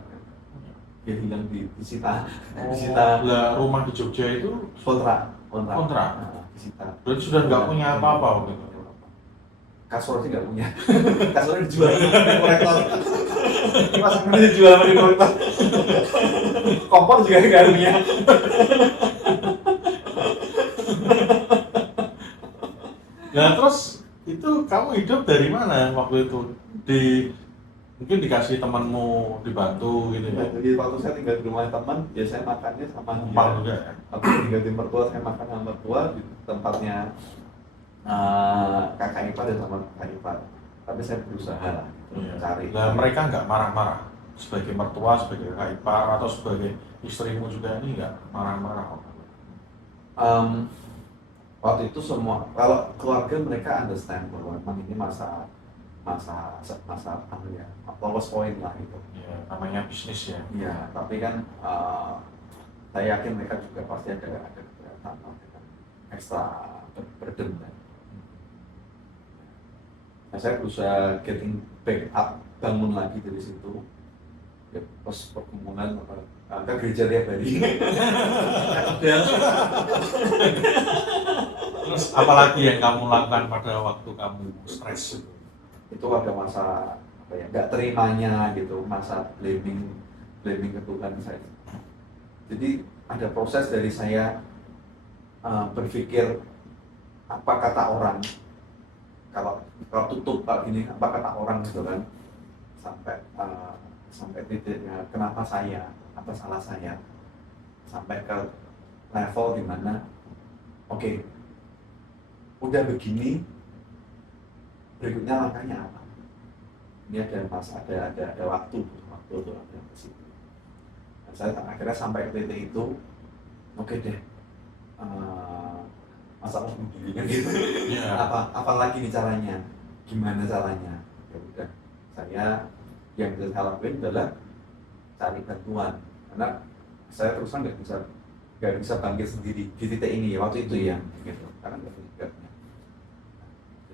Dia bilang disita. Lah rumah di Jogja itu kontrak. Disita. Berarti sudah nggak punya apa-apa waktu itu? Kasur sih nggak punya. Kasurnya dijual sama kolektor. Masaknya dijual sama kolektor. Kompor juga nggak punya. Nah terus itu kamu hidup dari mana waktu itu? Mungkin dikasih temanmu dibantu gitu ya? Jadi waktu saya tinggal di rumah teman, ya saya makannya sama Numpang juga ya? Waktu tinggal di mertua, saya makan sama mertua di tempatnya kakak ipar dan sama kakak ipar. Tapi saya berusaha lah mencari. Nah mereka nggak marah-marah? Sebagai mertua, sebagai kakak ipar, atau sebagai istrimu juga ini nggak marah-marah? Waktu itu semua, kalau keluarga mereka understand bahwa memang ini masa apa ya, lowest point lah gitu. Ya, namanya bisnis ya. Iya, tapi kan saya yakin mereka juga pasti ada keberatan, ada ekstra burden kan. Nah, saya berusaha getting back up, bangun lagi dari situ. Ya, pas perkebunan ke gereja tiap hari. Terus apalagi yang kamu lakukan pada waktu kamu stres itu? Itu ada masa apa ya, nggak terimanya gitu, masa blaming ke Tuhan saya. Jadi ada proses dari saya berpikir apa kata orang, kalau tutup kalau gini apa kata orang gitu kan, sampai titiknya kenapa saya, apa salah saya, sampai ke level dimana oke, udah begini, berikutnya langkahnya apa? Ini ada waktu untuk ada ke situ. Dan saya akhirnya sampai ke titik itu, oke deh, masa mau bunuh diri kan gitu. Apa lagi nih caranya? Gimana caranya? Ya udah, saya yang bisa saya lakuin adalah cari bantuan, karena saya terusan nggak bisa bangkit sendiri di titik ini ya waktu itu ya, gitu. Karena nggak punya.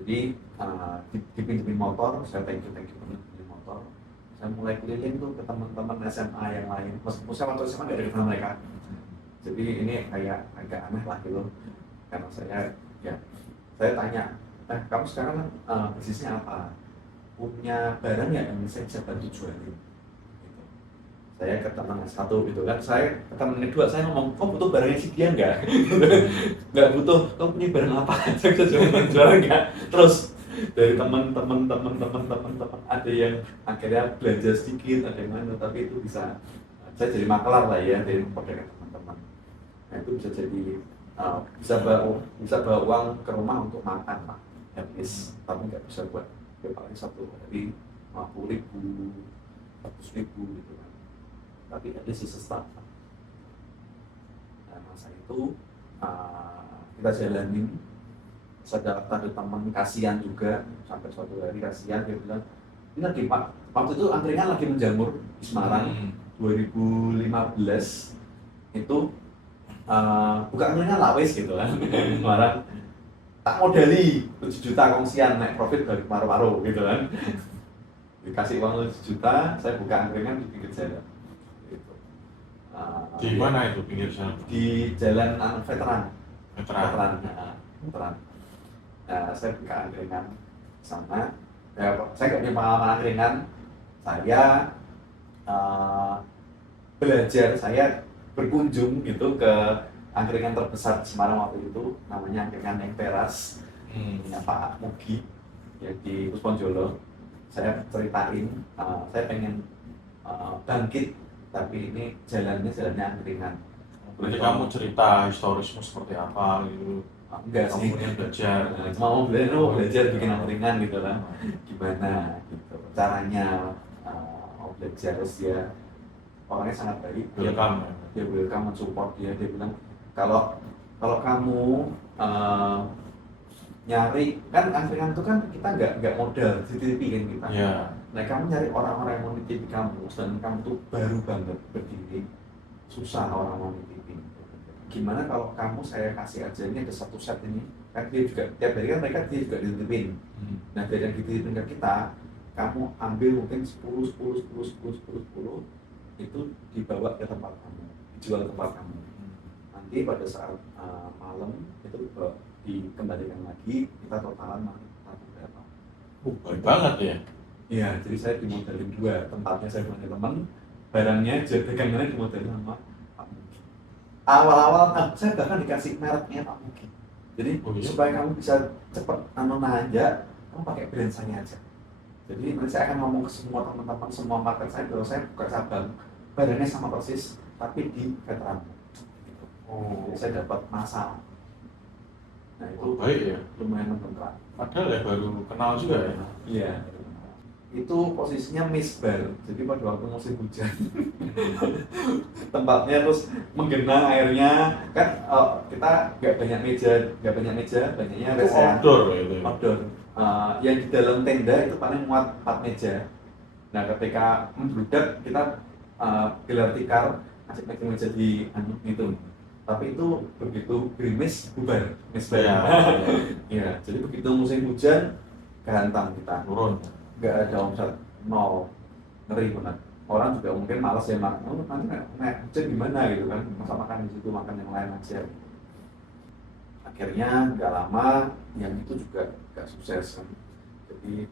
Jadi dipinjemin motor, saya thank you pinjemin motor. Saya mulai keliling tuh ke teman-teman SMA yang lain. Meskipun saya waktu SMA nggak ada kenal mereka. Jadi ini kayak agak aneh lah gitu. Karena saya tanya, kamu sekarang bisnisnya apa? Punya barang nggak yang saya bisa bantu jualin? Gitu. Saya ke teman satu gitu kan, saya ke teman kedua saya ngomong, kok butuh barangnya si dia nggak? Nggak butuh, kamu punya barang apa? Saya bisa jualan nggak? Terus dari teman ada yang akhirnya belajar sedikit, ada yang mana, tapi itu bisa saya jadi makelar lah ya dari memperdayakan teman-teman. Nah itu bisa jadi bisa bawa uang ke rumah untuk makan lah, at least, tapi nggak bisa buat paling satu hari 50.000, 100.000 gitu kan. Tapi at least bisa start. Nah masa itu kita jalanin. Saya ada teman kasihan juga, sampai suatu hari kasihan dia bilang, ini lagi Pak, waktu itu angkringan lagi menjamur di Semarang 2015 itu bukan angkringan lawes gitu kan di Semarang, tak modali 7 juta kongsian naik profit dari paru-paru gitu kan, dikasih uang 7 juta, saya buka angkringan di pinggir jalan gitu. Di mana itu pinggir jalan? Di jalan veteran. Saya buka angkringan sama, saya nggak punya pengalaman angkringan, saya belajar, saya berkunjung gitu ke angkringan terbesar di Semarang waktu itu, namanya angkringan yang teras, punya Pak Mugi ya di Pusponjolo. Saya ceritain, saya pengen bangkit, tapi ini jalannya angkringan. Berarti kamu cerita historismu seperti apa gitu? Enggak sih, kamu belajar, mau belajar bikin angkringan gitu kan, gimana gitu caranya, mau belajar. Terus dia orangnya sangat baik, dia welcome, mensupport dia bilang kalau kamu nyari kan angkringan itu kan kita nggak modal dititipin kita. Iya. Nah kamu nyari orang-orang yang mau nitipin kamu, dan kamu tuh baru banget berdiri, susah orang mau nitipin. Gimana kalau kamu saya kasih aja ini ada satu set ini, kan dia juga tiap hari kan mereka dia juga dititipin. Nah dari yang dititipin ke kita, kamu ambil mungkin 10 itu dibawa ke tempat kamu, dijual ke tempat kamu. Nanti pada saat malam itu dikembalikan lagi, kita totalan nanti berapa. Baik banget ya. Iya, jadi saya dimodalin dua, tempatnya saya punya teman, barangnya dagangannya dimodalin sama Pak Mugi. Awal-awal saya bahkan dikasih mereknya Pak Mugi. Jadi supaya kamu bisa cepat nanja, kamu pakai brand saya aja. Jadi nanti saya akan ngomong ke semua teman-teman, semua market saya, kalau saya buka cabang, barangnya sama persis, tapi di veteran. Jadi saya dapat masalah. Nah itu Baik ya. lumayan menentang. Padahal ya baru kenal juga ya. Iya. Itu posisinya misbar, jadi pada waktu musim hujan tempatnya terus menggenang airnya kan. Kita nggak banyak meja, banyaknya Itu rest outdoor gitu. outdoor. Yang di dalam tenda itu paling muat 4 meja. Nah ketika membludak kita gelar tikar, ngasih meja di itu, tapi itu begitu gerimis bubar misbar. Ya. Ya, jadi begitu musim hujan kehantam kita, Turun. nggak ada omset, nol, ngeri banget. Orang juga mungkin malas ya makan, nanti naik hujan gimana gitu kan, masa makan di situ, makan yang lain aja. Akhirnya nggak lama yang itu juga nggak sukses kan, jadi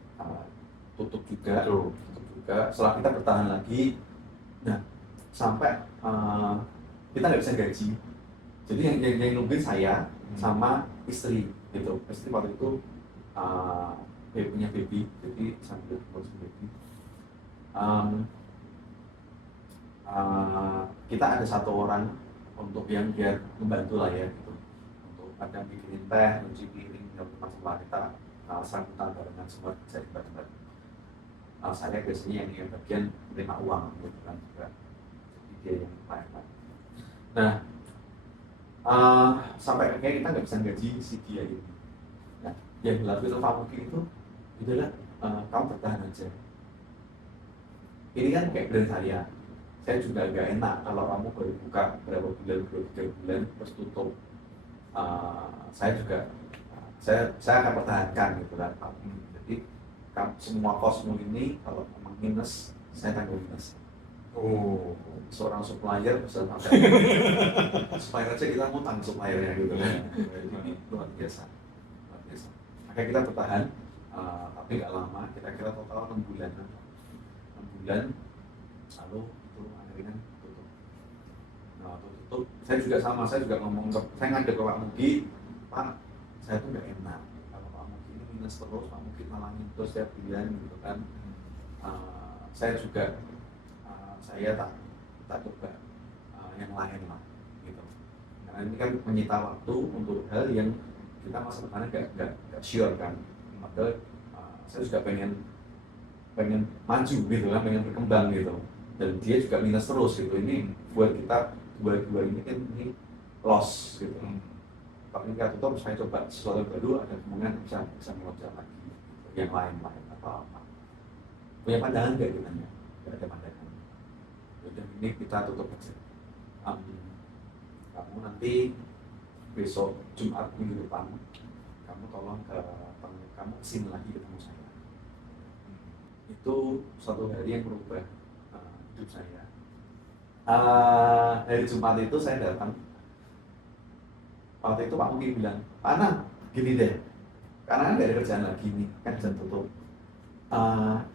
tutup juga. Setelah kita bertahan lagi, nah sampai kita nggak bisa gaji. Jadi yang nungguin saya sama istri gitu. Istri waktu itu punya baby, jadi sambil ngurus baby. Kita ada satu orang untuk yang biar membantu lah ya gitu, untuk kadang bikinin teh, nyuci piring, dan macam-macam. Kita sangkutan barengan semua bisa dibantu. Saya biasanya yang bagian menerima uang gitu kan juga, jadi dia yang lain-lain. Nah sampai akhirnya kita nggak bisa gaji si dia ini. Nah, yang dilakukan Pak Mugi itu adalah kamu bertahan aja. Ini kan kayak brand saya juga agak enak kalau kamu baru buka berapa bulan, 2-3 bulan terus tutup. Saya juga saya akan pertahankan gitu kan Pak. Jadi kamu semua kosmu ini kalau memang minus, saya tanggung minus. Seorang supplier bisa sampai supplier aja kita ngutang suppliernya gitu kan. Ini luar biasa. Akhirnya kita bertahan, tapi nggak lama, kira-kira total 6 bulan. 6 bulan, lalu itu akhirnya tutup. Nah waktu tutup, saya juga sama, saya juga ngomong saya ngajak ke Pak Mugi, Pak, saya tuh nggak enak kalau Pak Mugi ini minus terus, Pak Mugi nalangin terus setiap bulan gitu kan. Saya juga saya tak coba yang lain lah gitu, karena ini kan menyita waktu untuk hal yang kita masa depannya nggak sure kan. Padahal saya juga pengen maju gitu kan, pengen berkembang gitu, dan dia juga minus terus gitu. Ini buat kita dua ini kan ini loss gitu. Tapi kita tutup, saya coba sesuatu yang baru, ada kemungkinan bisa melonjak lagi gitu. Yang lain atau apa, punya pandangan nggak gitu kan ya? Nggak ada pandangan. Dan ini kita tutup aja. Kamu nanti besok Jumat minggu depan, kamu tolong kamu kesini lagi ketemu saya. Itu suatu hari yang merubah hidup saya. Hari Jumat itu saya datang. Waktu itu Pak Mugi bilang, Pak Anang, gini deh, karena nggak ada kerjaan lagi nih, kan jam tutup.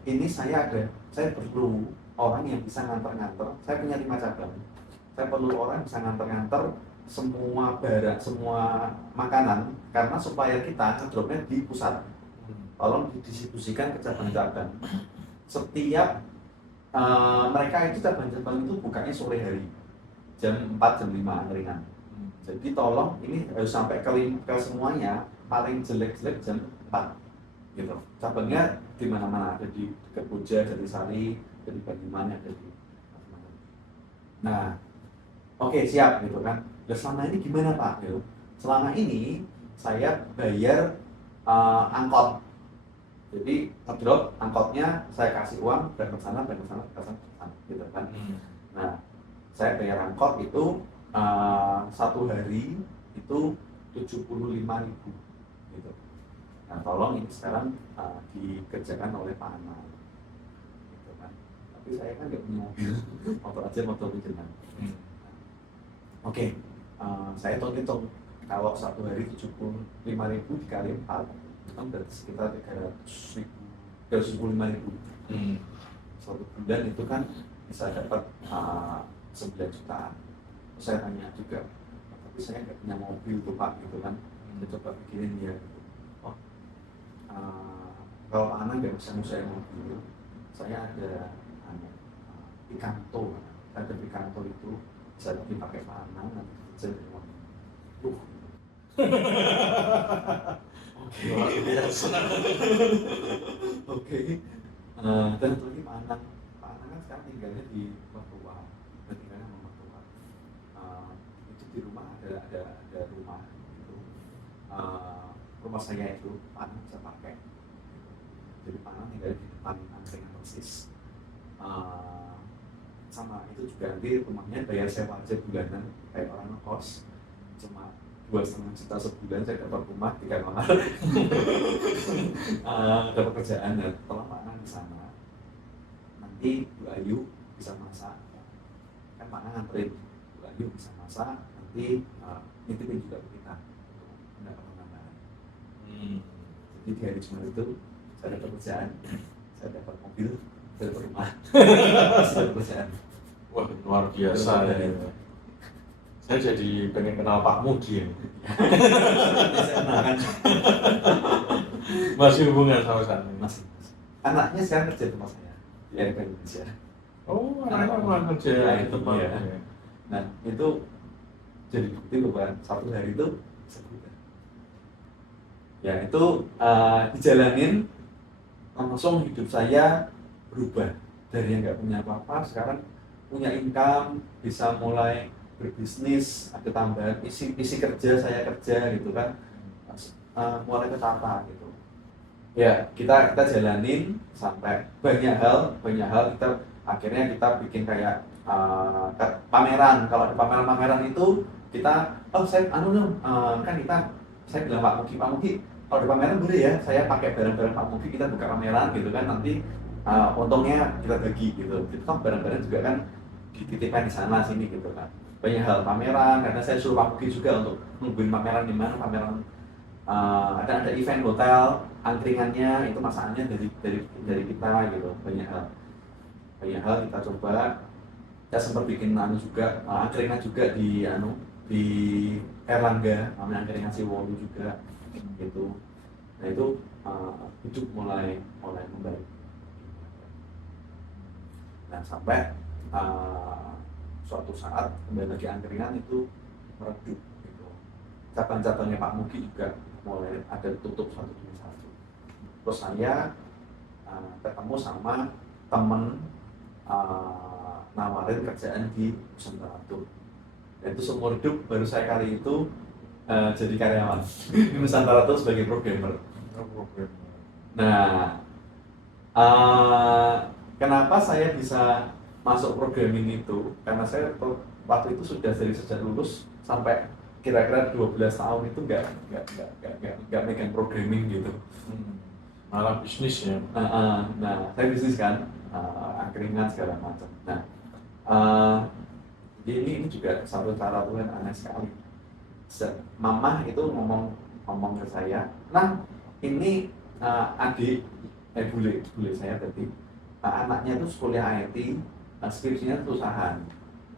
Ini saya perlu orang yang bisa nganter-nganter. Saya punya 5 cabang. Saya perlu orang yang bisa nganter-nganter semua barang, semua makanan, karena supplier kita ngedropnya di pusat. Tolong didistribusikan ke cabang-cabang. Setiap mereka itu cabang-cabang itu bukanya sore hari, jam 4, jam 5 angkringan. Jadi tolong ini harus sampai ke semuanya, paling jelek-jelek jam 4 gitu. Cabangnya di mana-mana, ada di dekat Puja, Jatisari, dari Banyumas, ada di mana-mana. Nah, oke, siap gitu kan. Dan selama ini gimana Pak? Gitu. Selama ini saya bayar angkot. Jadi ngedrop angkotnya, saya kasih uang berangkat sana gitu kan. Nah, saya bayar angkot itu satu hari itu 75.000 gitu. Nah, tolong ini sekarang dikerjakan oleh Pak Anang gitu kan. Tapi saya kan nggak punya mobil, motor jenengan. Oke, saya hitung kalau satu hari 75.000 dikali 4 kan berarti sekitar 375.000. Satu bulan itu kan bisa dapat 9 jutaan. Saya tanya juga, tapi saya nggak punya mobil tuh Pak gitu kan. Saya coba pikirin dia gitu. Oh, kalau Pak Anang nggak bisa saya mobil, saya ada Picanto. Saya ada Picanto itu bisa dipakai Pak Anang nanti kerja dari rumah. Luar biasa. Oke. Dan satu lagi Pak Anang kan sekarang tinggalnya di mertua, tinggalnya sama mertua. Itu di rumah ada rumah gitu. Rumah saya itu Pak Anang bisa pakai. Jadi Pak Anang tinggal di depan angkringan persis. Sama itu juga nanti rumahnya bayar sewa aja bulanan kayak orang ngekos, cuma 2,5 juta sebulan saya dapat rumah 3 kamar. Dapat kerjaan dan tolong Pak Anang di sana. Nanti Bu Ayu bisa masak, kan Pak Anang nganterin, Bu Ayu bisa masak, nanti nitipin juga ke kita mendapat tambahan. Jadi di hari Jumat itu saya dapat kerjaan, saya dapat mobil, saya dapat rumah, saya dapat kerjaan. Wah, luar biasa ya. Saya jadi pengen kenal Pak Mudi ya. Saya kenal kan. Masih hubungan sama sana. Masih. Anaknya sekarang kerja di tempat saya di RP Indonesia. Oh, anaknya malah kerja di tempat. Iya. Nah, itu jadi bukti bahwa satu hari itu sebulan. Ya, itu dijalanin langsung hidup saya berubah dari yang nggak punya apa-apa sekarang punya income, bisa mulai berbisnis, ada tambahan isi kerja, saya kerja gitu kan, mulai ketata gitu. Ya kita jalanin sampai banyak hal kita akhirnya kita bikin kayak pameran. Kalau di pameran itu kita saya kan saya bilang Pak Mugi kalau di pameran boleh ya saya pakai barang-barang Pak Mugi, kita buka pameran gitu kan, nanti untungnya kita bagi gitu. Itu kan barang-barang juga kan dititipkan di sana sini gitu kan. Banyak hal pameran, karena saya suruh Pak Mugi juga untuk nungguin pameran di mana, pameran ada event hotel, angkringannya itu masakannya dari kita gitu. Banyak hal kita coba. Kita sempat bikin juga angkringan juga di Erlangga, namanya angkringan Siwolu juga gitu. Nah itu hidup mulai membaik. Nah sampai suatu saat kembali lagi angkringan itu meredup gitu. Cabang-cabangnya Pak Mugi juga mulai ada tutup satu demi satu. Terus saya ketemu sama temen nawarin kerjaan di Nusantara Tour. Dan itu seumur hidup baru saya kali itu jadi karyawan di Nusantara Tour sebagai programmer. Nah, kenapa saya bisa masuk programming itu? Karena saya waktu itu sudah dari sejak lulus sampai kira-kira 12 tahun itu nggak megang programming gitu. Malah bisnis ya. Nah, saya bisnis kan, angkringan segala macam. Nah, ini juga satu cara Tuhan aneh sekali. Mama itu ngomong ke saya, nah ini bule saya tadi, anaknya itu kuliah IT, skripsinya kesusahan,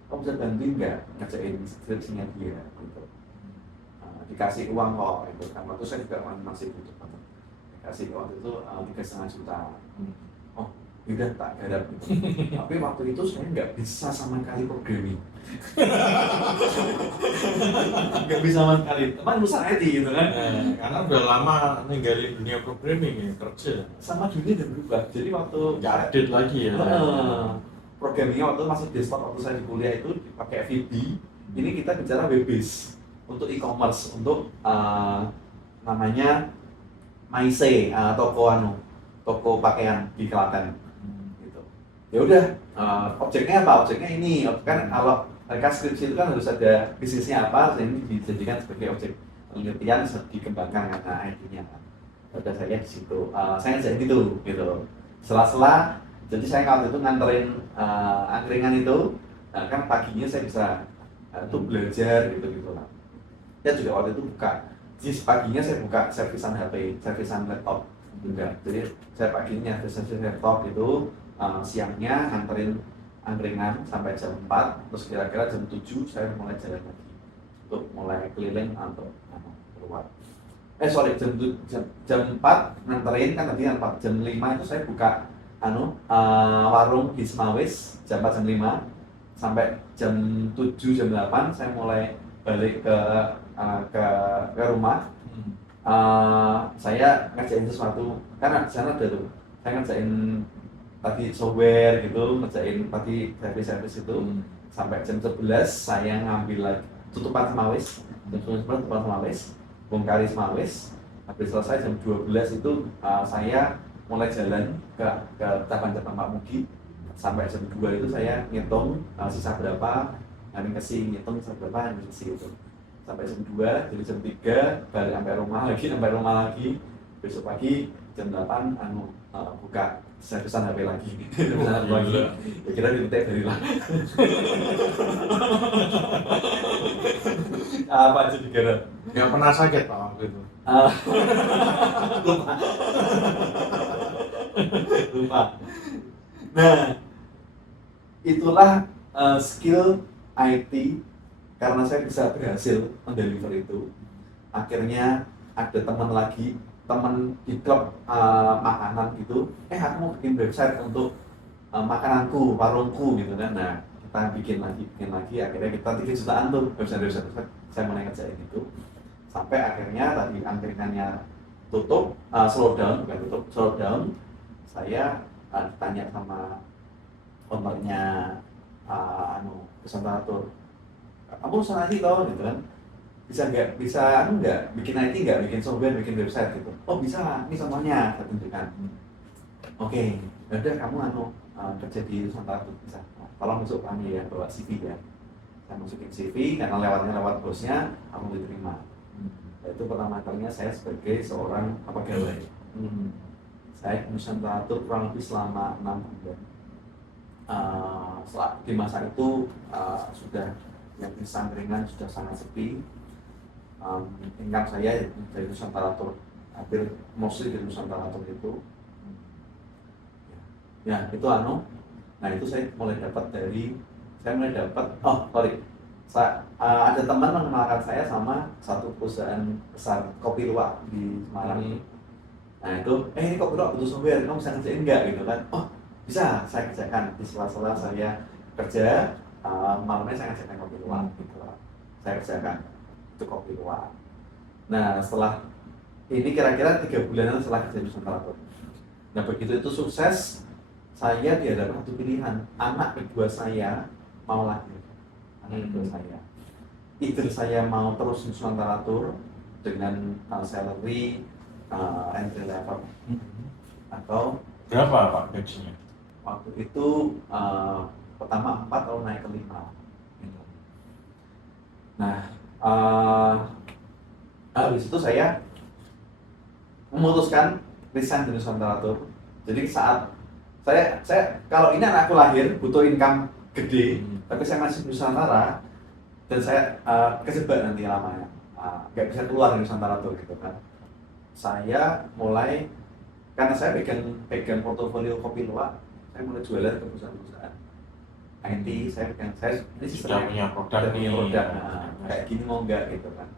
kamu bisa bantuin nggak ngerjain skripsinya dia gitu. Dikasih uang kok itu kan, waktu saya juga masih butuh banget, dikasih uang itu 3,5 juta. Oh udah tak garap gitu. Tapi waktu itu saya nggak bisa sama sekali programming. Nggak bisa sama sekali, teman lulusan IT gitu kan. Karena udah lama ninggalin dunia programming ya, kerja. Sama dunia udah berubah, jadi waktu nggak update lagi ya. Programmingnya waktu masih desktop, waktu saya di kuliah itu dipakai VB. Ini kita bicara web base untuk e-commerce, untuk namanya Maise, toko pakaian di Klaten gitu. Ya udah, objeknya apa? Objeknya ini kan kalau skripsi itu kan harus ada bisnisnya apa, ini dijadikan sebagai objek penelitian dikembangkan karena ID-nya kan. Udah saya di situ, saya ngerjain gitu. Sela-sela, jadi saya waktu itu nganterin angkringan itu, kan paginya saya bisa tuh belajar gitu lah. Ya juga waktu itu jadi paginya saya buka servisan HP, servisan laptop juga. Jadi saya paginya servisan laptop itu, siangnya nganterin angkringan sampai jam 4, terus kira-kira jam 7 saya mulai jalan lagi untuk mulai keliling untuk keluar. Jam 4 nganterin kan tadi jam 5 itu saya buka warung di Semawis jam 4 jam 5 sampai jam 7 jam 8 saya mulai balik ke rumah. Saya ngerjain sesuatu karena di sana ada tuh saya ngerjain tadi software gitu, ngerjain tadi service itu sampai jam 11 saya ngambil lagi tutupan Semawis, bongkari Semawis. Habis selesai jam 12 itu saya mulai jalan ke cabang-cabang Pak Mugi sampai jam 2 itu saya ngitung sisa berapa, nanti kasih ngitung sisa berapa yang isi itu sampai jam 2, jadi jam 3 balik sampai rumah lagi, besok pagi jam 8 buka servisan HP lagi. Servisan HP lagi. Ya kira diminta dari lah. Apa aja dikira? Nggak pernah sakit Pak waktu itu? Lupa. Nah, itulah skill IT karena saya bisa berhasil mendeliver itu. Akhirnya ada teman di klub makanan gitu, aku mau bikin website untuk makananku, warungku gitu kan. Nah, kita bikin lagi, akhirnya kita 3 jutaan tuh website saya mulai ngerjain itu. Sampai akhirnya tadi angkringannya tutup, slow down. Saya tanya sama ownernya Nusantara, kamu usaha IT toh gitu kan, bisa bikin IT nggak, bikin software, bikin website gitu. Oh bisa, ini semuanya saya tunjukkan. Oke, udah kamu kerja di Nusantara tuh bisa. Tolong masuk kami ya, bawa CV ya. Saya masukin CV karena lewat bosnya, kamu diterima. Itu pertama kalinya saya sebagai seorang pegawai. Saya di Nusantara kurang lebih selama 6 bulan. Di masa itu sudah yang pesantren sudah sangat sepi. Income saya dari Nusantara hampir mostly dari Nusantara itu. Ya itu nah itu saya mulai dapat ada teman mengenalkan saya sama satu perusahaan besar kopi luwak di Semarang. Nah itu, ini kopi luwak butuh software, kamu bisa ngerjain nggak gitu kan? Oh bisa, saya kerjakan. Di sela-sela saya kerja, malamnya saya ngerjakan kopi luwak gitu. Saya kerjakan itu kopi luwak. Nah setelah ini kira-kira 3 bulanan setelah kerja di Nusantara. Nah begitu itu sukses, saya dihadapkan satu pilihan, anak kedua saya mau lahir. Either saya mau terus Nusantara dengan salary entry level atau berapa Pak gajinya? Waktu itu pertama 4 atau naik ke 5 gitu. Nah habis itu saya memutuskan resign dari Nusantara. Jadi saat saya kalau ini anakku lahir butuh income gede, tapi saya masih di Nusantara dan saya kejebak nanti lamanya, nggak bisa keluar dari Nusantara gitu kan. Saya mulai, karena saya pegang portofolio kopi luwak, saya mulai jualan ke perusahaan-perusahaan IT. Saya ini sudah punya produk kayak gini mau nggak gitu kan.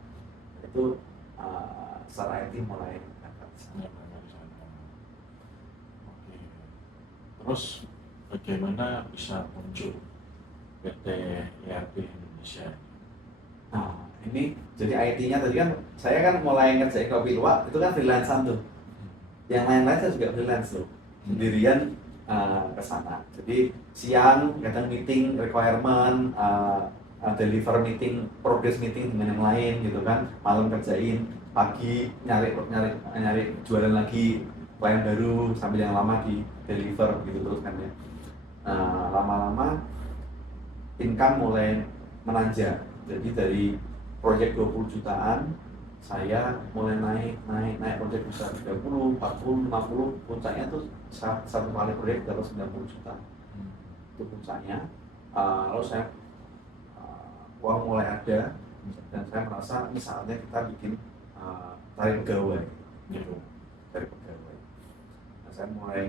Itu secara IT mulai Terus bagaimana bisa muncul PT ERP Indonesia? Nah ini jadi IT-nya tadi kan saya kan mulai ngerjain kopi luwak itu kan freelancer tuh. Yang lain-lain saya juga freelance tuh, sendirian ke sana. Jadi siang kadang meeting requirement, deliver meeting, progress meeting dengan yang lain gitu kan, malam kerjain. pagi nyari jualan lagi klien baru sambil yang lama di deliver gitu terus kan ya. Nah, lama-lama income mulai menanjak. Jadi dari proyek 20 jutaan saya mulai naik proyek bisa 30, 40, 50, puncaknya tuh satu kali proyek dapat 90 juta. Itu puncaknya. Lalu saya uang mulai ada dan saya merasa ini saatnya kita bikin cari pegawai gitu, cari pegawai. Nah, saya mulai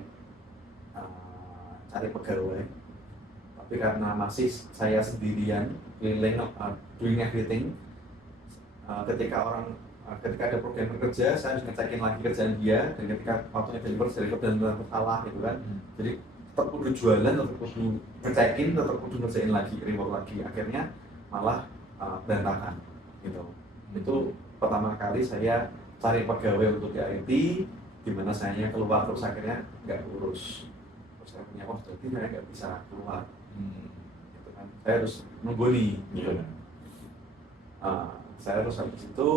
cari pegawai, tapi karena masih saya sendirian keliling doing everything, ketika ada program kerja saya harus ngecekin lagi kerjaan dia, dan ketika waktunya deliver dan salah gitu kan. Jadi tetap kudu jualan, tetap kudu ngecekin, tetap kudu ngerjain lagi, reward lagi, akhirnya malah berantakan gitu. Itu pertama kali saya cari pegawai untuk di IT, dimana saya keluar terus akhirnya nggak urus. Terus saya punya jadi saya nggak bisa keluar gitu kan, saya harus nunggu nih gitu. Saya harus habis itu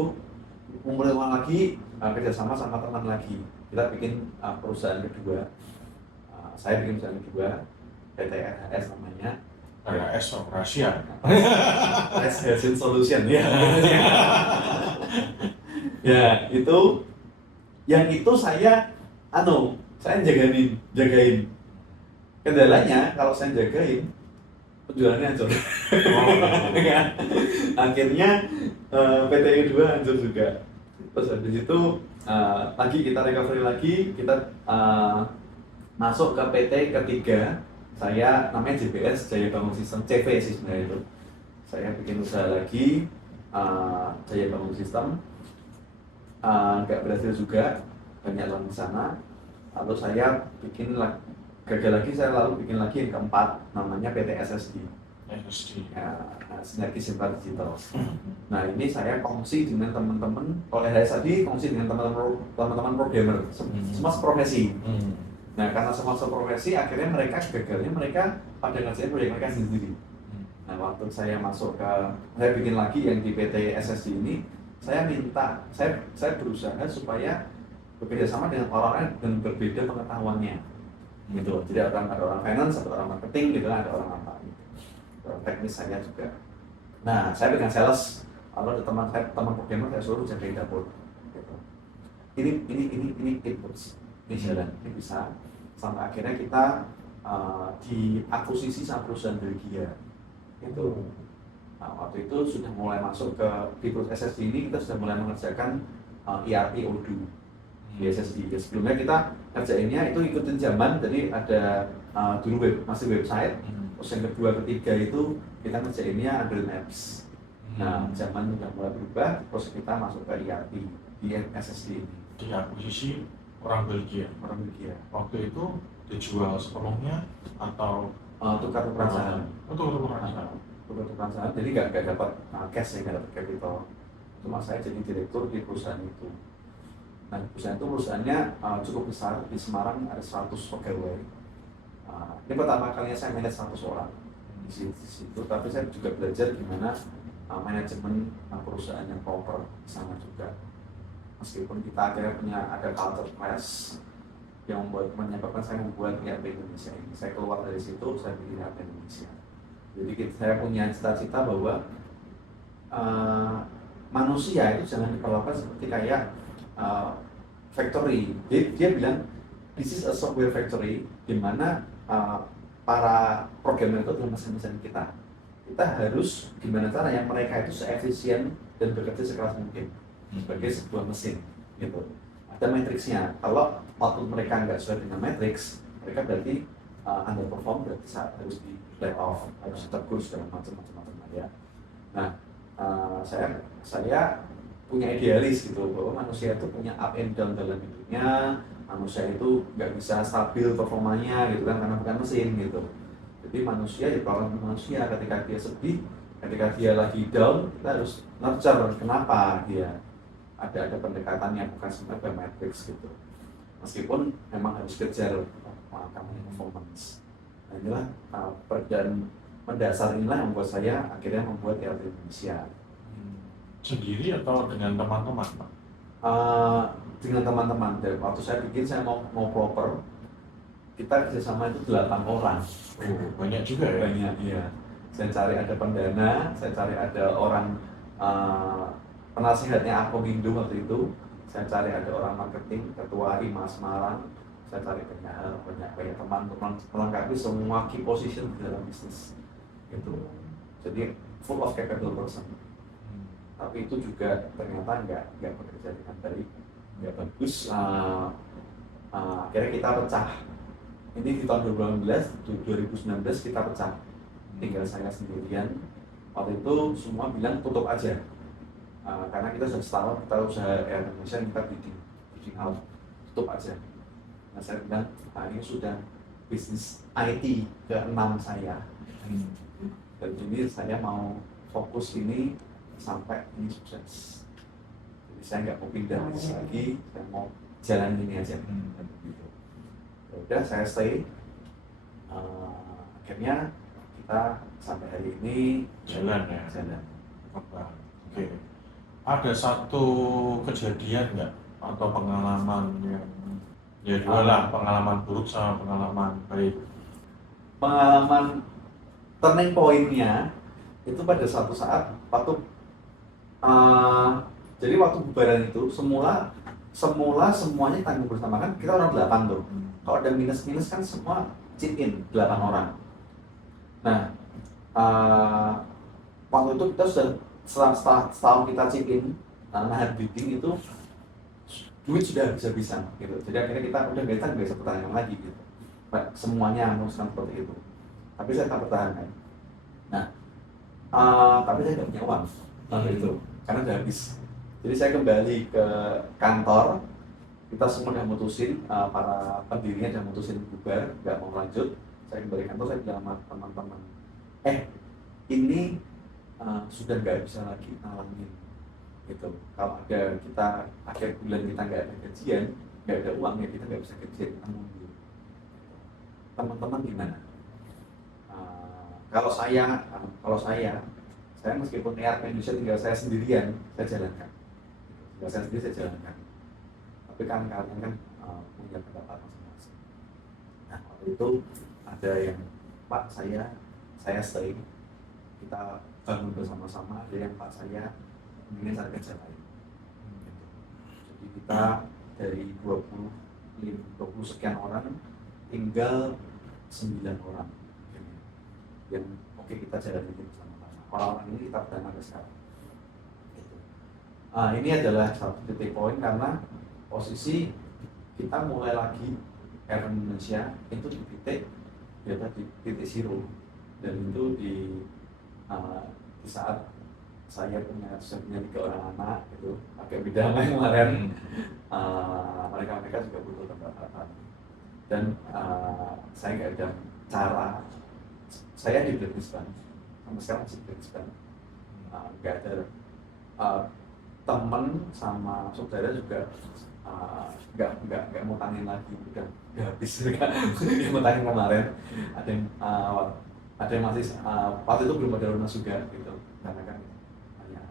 ngumpulin uang lagi, kerjasama sama teman lagi, kita bikin perusahaan kedua. Saya bikin perusahaan kedua, PT RHS namanya. RHS Rahasia. Housing Solution ya. Ya itu, yang itu saya jagain. Kendalanya kalau saya jagain penjualannya hancur. Akhirnya PTI 2 hancur juga. Terus habis itu lagi kita recovery lagi, kita masuk ke PT ketiga. Saya namanya JBS, Jaya Bangun Sistem, CV sih sebenarnya itu. Saya bikin usaha lagi, Jaya Bangun Sistem, nggak berhasil juga, banyak lawan di sana. Lalu saya gagal lagi, saya lalu bikin lagi yang keempat, namanya PT SSD. Sinergi Simpan Digital. Nah ini saya kongsi dengan teman-teman, oleh tadi kongsi dengan teman-teman programmer, semua seprofesi. Nah karena semua seprofesi, akhirnya gagalnya mereka pada ngerjain proyek mereka sendiri. Nah waktu saya saya bikin lagi yang di PT SSD ini, saya berusaha supaya bekerja sama dengan orang dan berbeda pengetahuannya gitu. Jadi ada orang finance, ada orang marketing gitu, ada orang apa gitu. Orang teknis saya juga. Nah saya pegang sales, lalu ada teman programmer saya suruh jagain dapur gitu. Ini inputs, ini jalan, ini bisa sampai akhirnya kita diakuisisi sama perusahaan Belgia gitu. Nah, waktu itu sudah mulai masuk ke di SSD ini, kita sudah mulai mengerjakan ERP Odoo di SSD. Sebelumnya kita kerjainnya itu ikutin zaman, jadi ada dulu masih website. Terus yang kedua ketiga itu kita ngerjainnya Android Apps. Nah zaman sudah mulai berubah, terus kita masuk ke ERP di SSD ini. Diakuisisi orang Belgia. Waktu itu dijual sepenuhnya atau tukar-tukaran saham. Tukar-tukaran saham. Jadi nggak dapat cash ya, nggak dapat capital. Cuma saya jadi direktur di perusahaan itu. Nah perusahaannya cukup besar, di Semarang ada 100 pegawai. Ini pertama kalinya saya manage 100 orang di situ, tapi saya juga belajar gimana manajemen perusahaan yang proper sama juga. Meskipun kita akhirnya ada culture clash yang menyebabkan saya membuat ERP Indonesia ini. Saya keluar dari situ, saya bikin ERP Indonesia. Jadi saya punya cita-cita bahwa manusia itu jangan diperlakukan seperti kayak factory. Dia bilang this is a software factory, di mana para programmer itu adalah mesin-mesin kita. Kita harus gimana caranya mereka itu seefisien dan bekerja sekeras mungkin sebagai sebuah mesin gitu. Ada matriksnya. Kalau output mereka nggak sesuai dengan matriks, mereka berarti underperform, berarti harus di lay off, harus ditegur segala macam ya. Nah saya punya idealis gitu bahwa manusia itu punya up and down dalam hidupnya. Manusia itu nggak bisa stabil performanya gitu kan, karena bukan mesin gitu. Jadi manusia manusia ketika dia sedih, ketika dia lagi down, kita harus nurture kenapa dia ada pendekatannya, bukan sebenarnya matrix gitu. Meskipun memang harus kejar company performance. Nah inilah pekerjaan mendasar inilah yang membuat saya akhirnya membuat ERP Indonesia. Sendiri atau dengan teman-teman, Pak? dengan teman-teman. Dan waktu saya bikin saya mau proper, kita kerjasama itu 8 orang. Banyak juga ya? Banyak, iya. Saya cari ada pendana, saya cari ada orang penasihatnya Akomindo waktu itu, saya cari ada orang marketing, ketua IMA Semarang, saya cari banyak teman untuk melengkapi semua key position di dalam bisnis gitu. Jadi full of capable person. Tapi itu juga ternyata nggak bekerja dengan baik, nggak bagus. Akhirnya kita pecah. Ini di tahun 2019 kita pecah. Tinggal saya sendirian. Waktu itu semua bilang tutup aja. Karena kita sudah setahun kita usaha Air Indonesia, kita bidding out, tutup aja. Nah saya bilang, ini sudah bisnis IT ke-6 saya. Dan ini saya mau fokus ini sampai ini sukses. Jadi saya nggak mau pindah bisnis lagi, saya mau jalan ini aja. Gitu. Udah saya stay. Akhirnya kita sampai hari ini Jalan ya? Jalan. Oke. Ada satu kejadian nggak atau pengalaman yang ya dua lah, pengalaman buruk sama pengalaman baik? Pengalaman turning point-nya itu pada suatu saat waktu jadi waktu bubaran itu semula semuanya tanggung bersama, kan kita orang 8 tuh. Kalau ada minus kan semua chip in 8 orang. Nah waktu itu kita sudah setahun kita chip in, nahan bidding itu duit sudah bisa gitu. Jadi akhirnya kita nggak bisa pertahanan lagi gitu. Semuanya memutuskan seperti itu. Tapi saya tak pertahankan. Nah, tapi saya nggak punya uang waktu itu karena udah habis. Jadi saya kembali ke kantor. Kita semua udah mutusin, para pendirinya udah mutusin bubar, nggak mau lanjut. Saya kembali kantor, saya bilang sama teman-teman, ini sudah nggak bisa lagi nalangin gitu. Kalau ada kita akhir bulan kita nggak ada gajian, nggak ada uang, ya kita nggak bisa kerja, kita mundur. Teman-teman gimana? Kalau saya meskipun Air Indonesia tinggal saya sendirian, saya jalankan. Tinggal saya sendiri saya jalankan. Tapi kan kalian kan punya pendapat masing-masing. Nah waktu itu ada yang Pak saya stay, kita bangun bersama-sama. Ada yang Pak saya ingin cari kerja lain. Jadi kita dari 20 sekian orang tinggal 9 orang yang oke, kita jalan ini bersama-sama. Orang-orang ini kita pertama ke sekarang. Gitu. Ini adalah satu titik poin karena posisi kita mulai lagi Air Indonesia itu di titik zero, dan itu di saat saya punya 3 orang anak gitu, agak beda sama yang kemarin. Mereka juga butuh pendapatan dan saya nggak ada cara. Saya di Blacklistan sampai sekarang masih Blacklistan, nggak ada teman sama saudara juga nggak mau tangin lagi, udah habis juga. Dia mau tangin kemarin, ada yang masih waktu itu belum ada lunas juga gitu, karena kan banyak.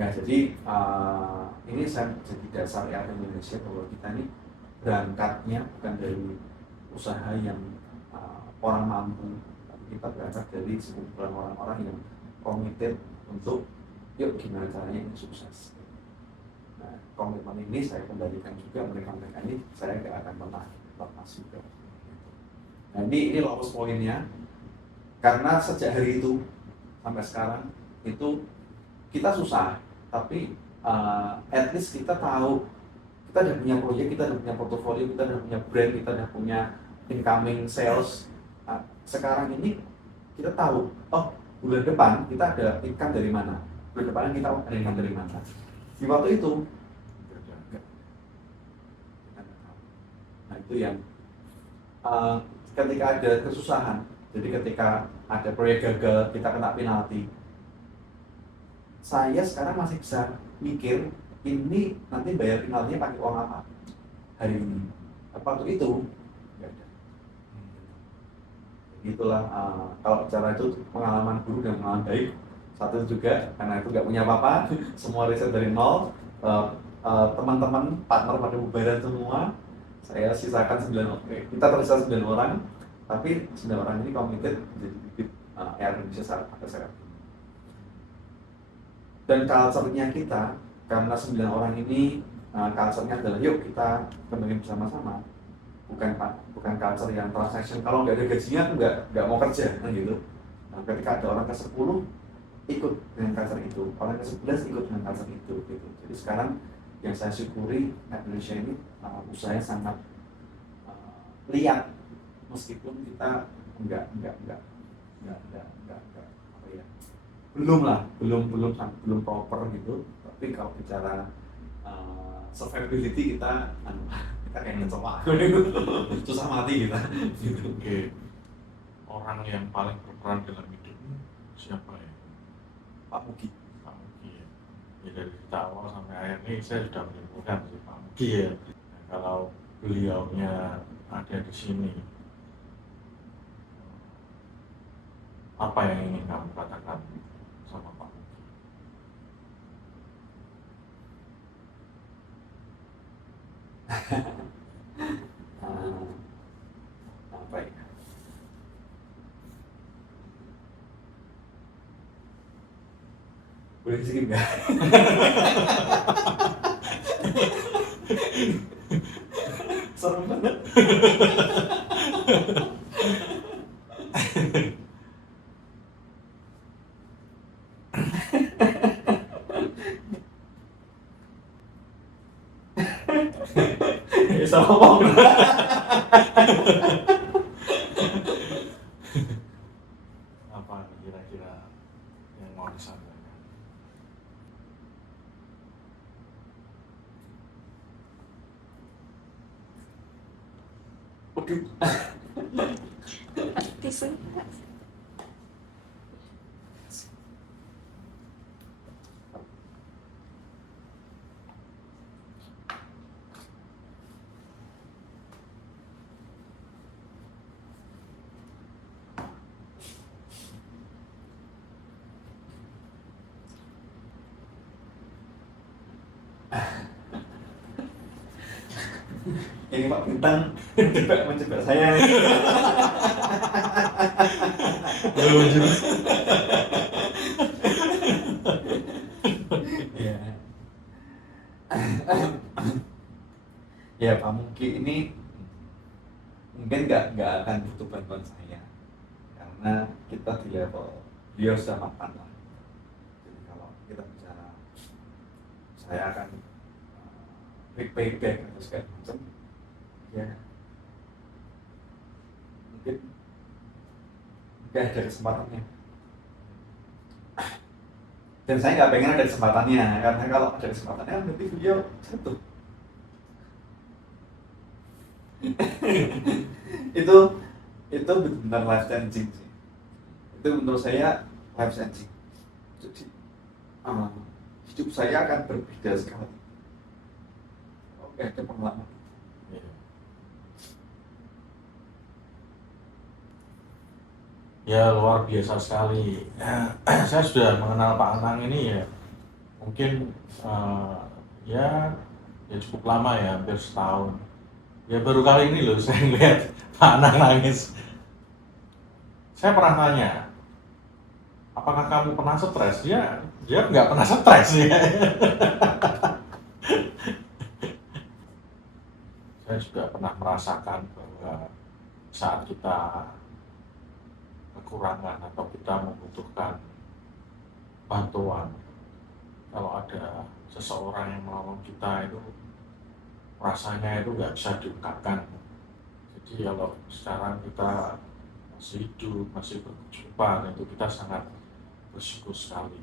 Ya jadi ini saya jadi dasar Air Indonesia bahwa kita ini berangkatnya bukan dari usaha yang orang mampu, tapi kita berangkat dari sekumpulan orang-orang yang komited untuk yuk gimana caranya ini sukses. Nah, komitmen ini saya kembalikan juga, mereka ini saya nggak akan pernah lepas juga. Nah ini lulus poinnya, karena sejak hari itu sampai sekarang itu kita susah, tapi at least kita tahu kita udah punya proyek, kita udah punya portofolio, kita udah punya brand, kita udah punya incoming sales. Sekarang ini kita tahu, bulan depan kita ada income dari mana, bulan depan kita ada income dari mana. Di waktu itu nah itu yang ketika ada kesusahan, jadi ketika ada proyek gagal, kita kena penalti, saya sekarang masih bisa mikir ini nanti bayar penaltinya pakai uang apa hari ini. Waktu itu nggak ada. Itulah kalau bicara itu pengalaman buruk dan pengalaman baik, satu juga karena itu nggak punya apa-apa, semua riset dari nol. Teman-teman partner pada bubaran semua, saya sisakan 9 orang. Kita tersisa 9 orang, tapi 9 orang ini komited menjadi bibit Air Indonesia saat ini. Dan culture-nya kita, karena 9 orang ini culture-nya adalah yuk kita kembangin bersama-sama, bukan culture yang transaction. Kalau nggak ada gajinya aku nggak mau kerja, kan gitu. Nah, ketika ada orang ke-10 ikut dengan culture itu, orang ke-11 ikut dengan culture itu, gitu. Jadi sekarang yang saya syukuri Indonesia ini usahanya sangat lihat, meskipun kita enggak apa ya, belum proper gitu. Tapi kalau bicara survivability kita kayak ngecoba susah mati kita gitu. Oke. Orang yang paling berperan dalam hidupmu siapa ya? Pak Mugi. Pak Mugi ya. Ya dari kita awal sampai akhir ini saya sudah menyimpulkan sih Pak Mugi ya. Nah, kalau beliaunya ada di sini, apa yang ingin kamu katakan sama Pak Mugi? Apa ya? Boleh skip nggak? Serem banget. Bisa ngomong. Apa kira-kira yang mau disampaikan? Tisu. Ini Pak Bintang menjebak saya. Ya. Ya Pak Mugi ini mungkin nggak akan butuh bantuan saya karena kita di level beliau sudah mapan lah. Jadi kalau kita bicara saya akan payback atau segala macam, ya mungkin nggak ada kesempatannya. Dan saya nggak pengen ada kesempatannya, karena kalau ada kesempatannya berarti beliau jatuh. itu benar-benar life changing sih. Itu menurut saya life changing. Jadi hidup saya akan berbeda sekali. Oke, ada pengalaman. Ya luar biasa sekali. Saya sudah mengenal Pak Anang ini ya mungkin ya cukup lama ya, hampir setahun. Ya baru kali ini loh saya lihat Pak Anang nangis. Saya pernah tanya, apakah kamu pernah stres? Dia nggak pernah stres ya. Saya juga pernah merasakan bahwa saat kita kekurangan atau kita membutuhkan bantuan, kalau ada seseorang yang menolong kita itu rasanya itu nggak bisa diungkapkan. Jadi kalau sekarang kita masih hidup, masih berkecukupan, itu kita sangat bersyukur sekali.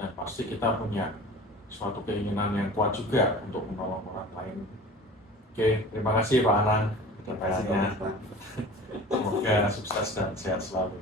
Dan pasti kita punya suatu keinginan yang kuat juga untuk menolong orang lain. Oke, terima kasih Pak Anang penyampaiannya. Semoga sukses dan sehat selalu.